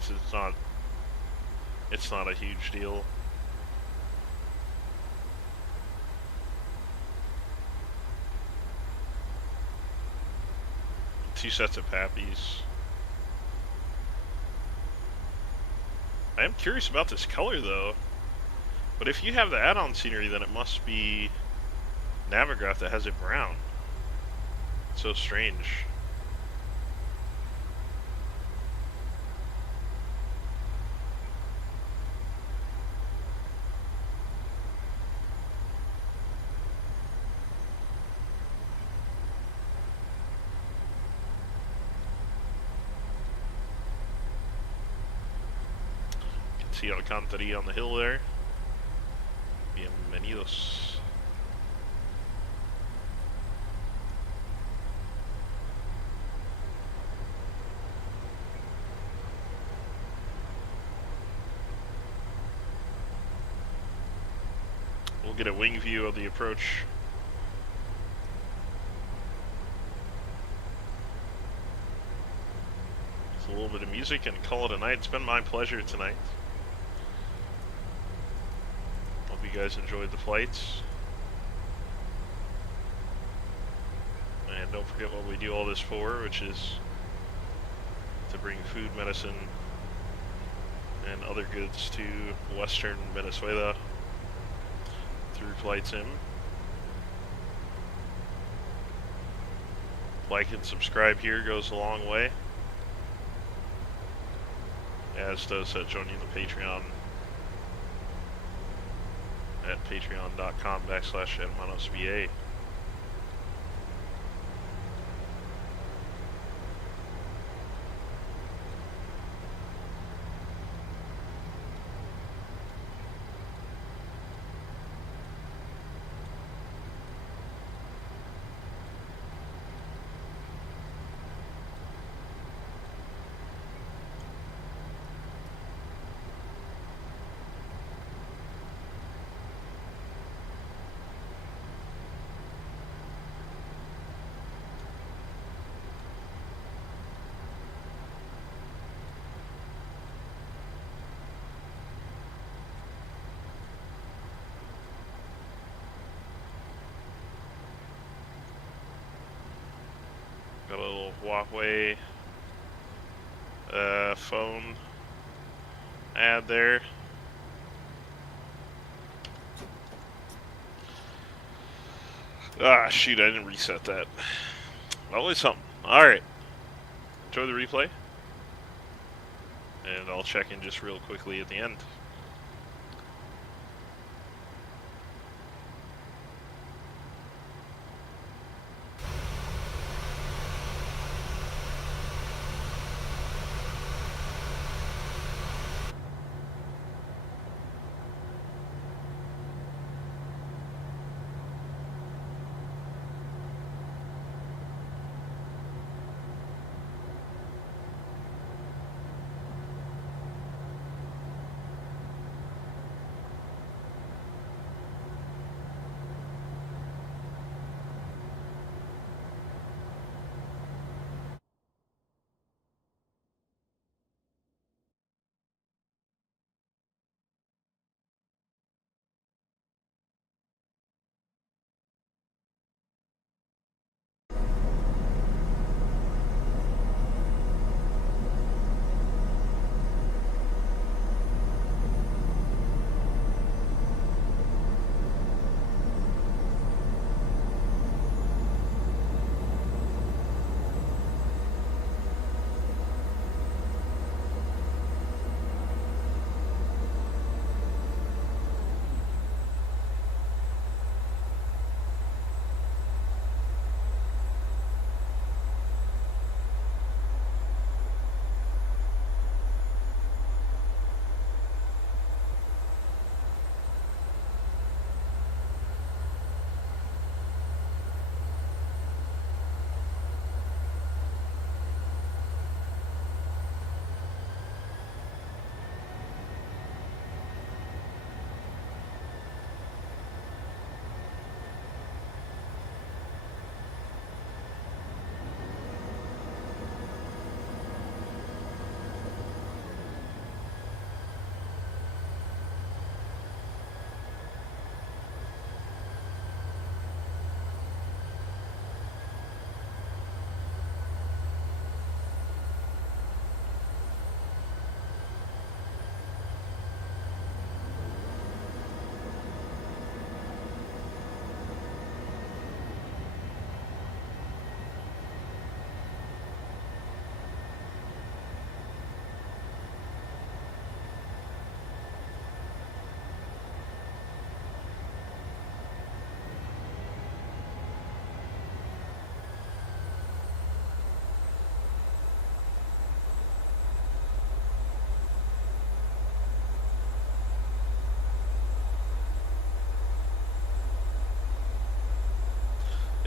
It's not a huge deal. Two sets of pappies. I am curious about this color though. But if you have the add-on scenery, then it must be Navigraph that has it brown. It's so strange. See Alcantari on the hill there. Bienvenidos. We'll get a wing view of the approach. It's a little bit of music and call it a night. It's been my pleasure tonight. You guys enjoyed the flights, and don't forget what we do all this for, which is to bring food, medicine, and other goods to western Venezuela through VATSIM. Like and subscribe here goes a long way. As does joining the Patreon at patreon.com/hermanosva. Got a little Huawei phone ad there. Ah, shoot, I didn't reset that. Always something. Alright. Enjoy the replay. And I'll check in just real quickly at the end.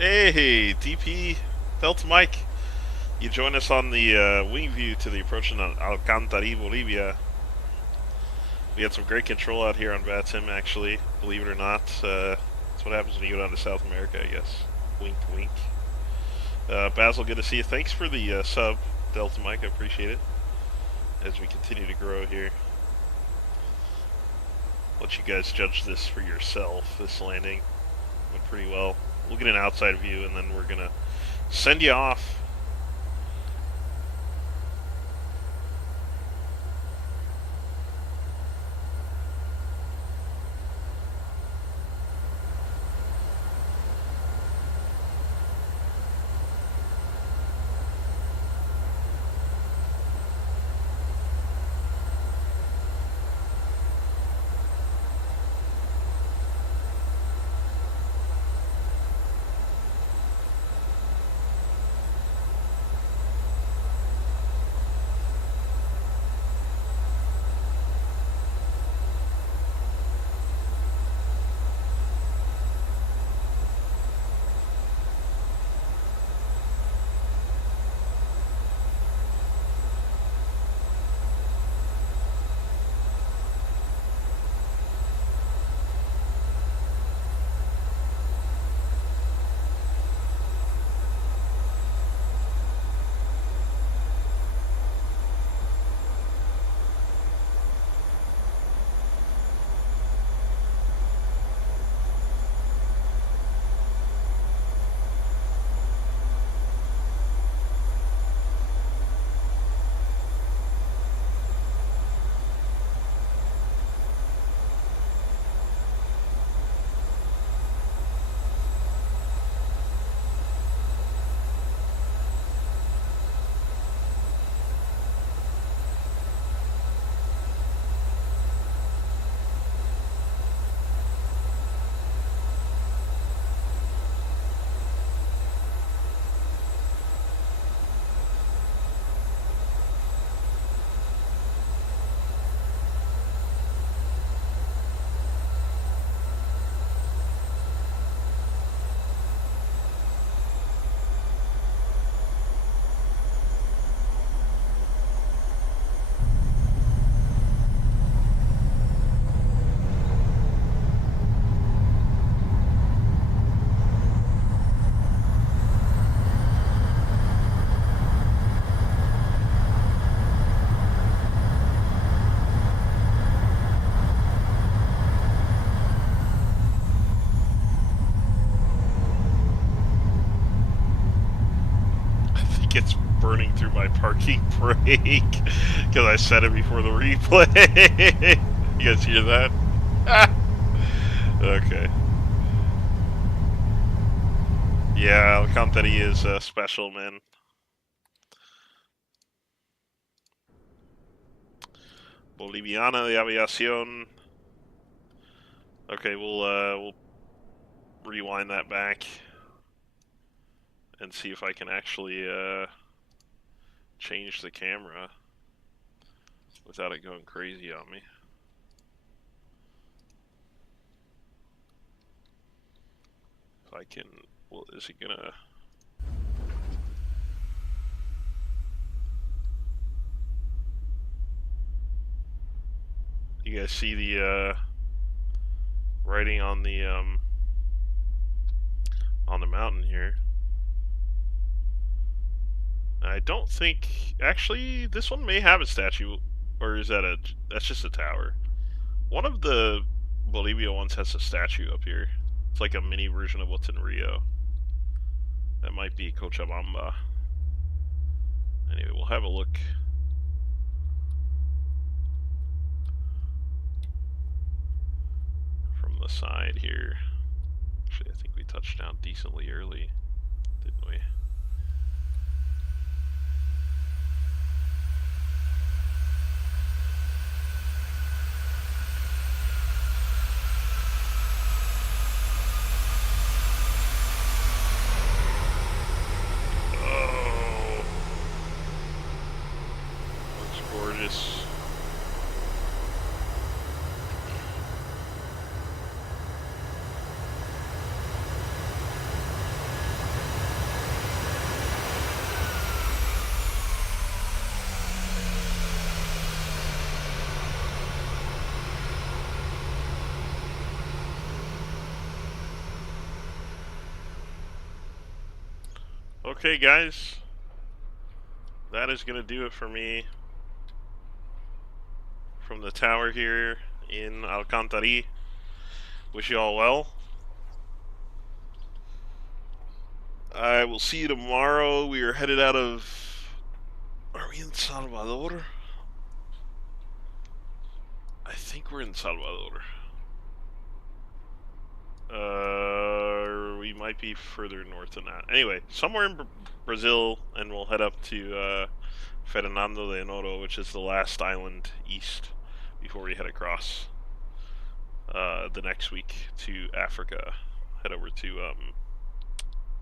Hey, DP Delta Mike. You join us on the wing view to the approaching Alcantari, Bolivia. We had some great control out here on VATSIM, actually, believe it or not. That's what happens when you go down to South America, I guess. Wink, wink. Basil, good to see you. Thanks for the sub, Delta Mike. I appreciate it. As we continue to grow here. Let you guys judge this for yourself. This landing went pretty well. We'll get an outside view, and then we're going to send you off. gets burning through my parking brake because I said it before the replay. You guys hear that? Okay. Yeah, Alcantari is special, man. Boliviana de Aviación. Okay, we'll rewind that back and see if I can actually change the camera without it going crazy on me. If I can, well, is it gonna? You guys see the writing on the mountain here? I don't think, actually, this one may have a statue, or is that that's just a tower. One of the Bolivia ones has a statue up here. It's like a mini version of what's in Rio. That might be Cochabamba. Anyway, we'll have a look. From the side here. Actually, I think we touched down decently early, didn't we? Oh, looks gorgeous. Okay, guys, that is going to do it for me from the tower here in Alcantari. Wish you all well. I will see you tomorrow. We are headed out of... Are we in Salvador? I think we're in Salvador. We might be further north than that. Anyway, somewhere in Brazil, and we'll head up to Fernando de Noronha, which is the last island east before we head across the next week to Africa. Head over to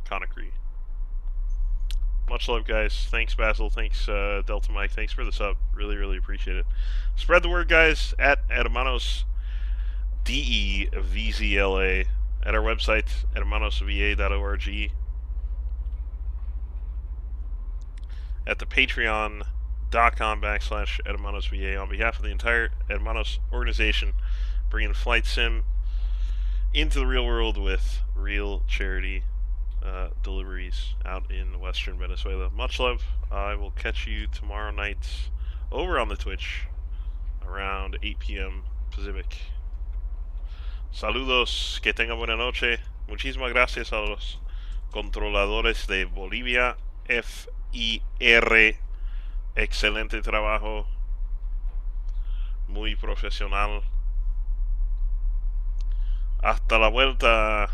Conakry. Much love, guys. Thanks, Basil. Thanks, Delta Mike. Thanks for the sub. Really, really appreciate it. Spread the word, guys, at Hermanos DEVZLA, at our website, hermanosva.org, at the patreon.com/hermanosva, on behalf of the entire Hermanos organization, bringing flight sim into the real world with real charity deliveries out in western Venezuela. Much love. I will catch you tomorrow night over on the Twitch around 8 p.m. Pacific. Saludos, que tengan buena noche. Muchísimas gracias a los controladores de Bolivia FIR. Excelente trabajo. Muy profesional. Hasta la vuelta.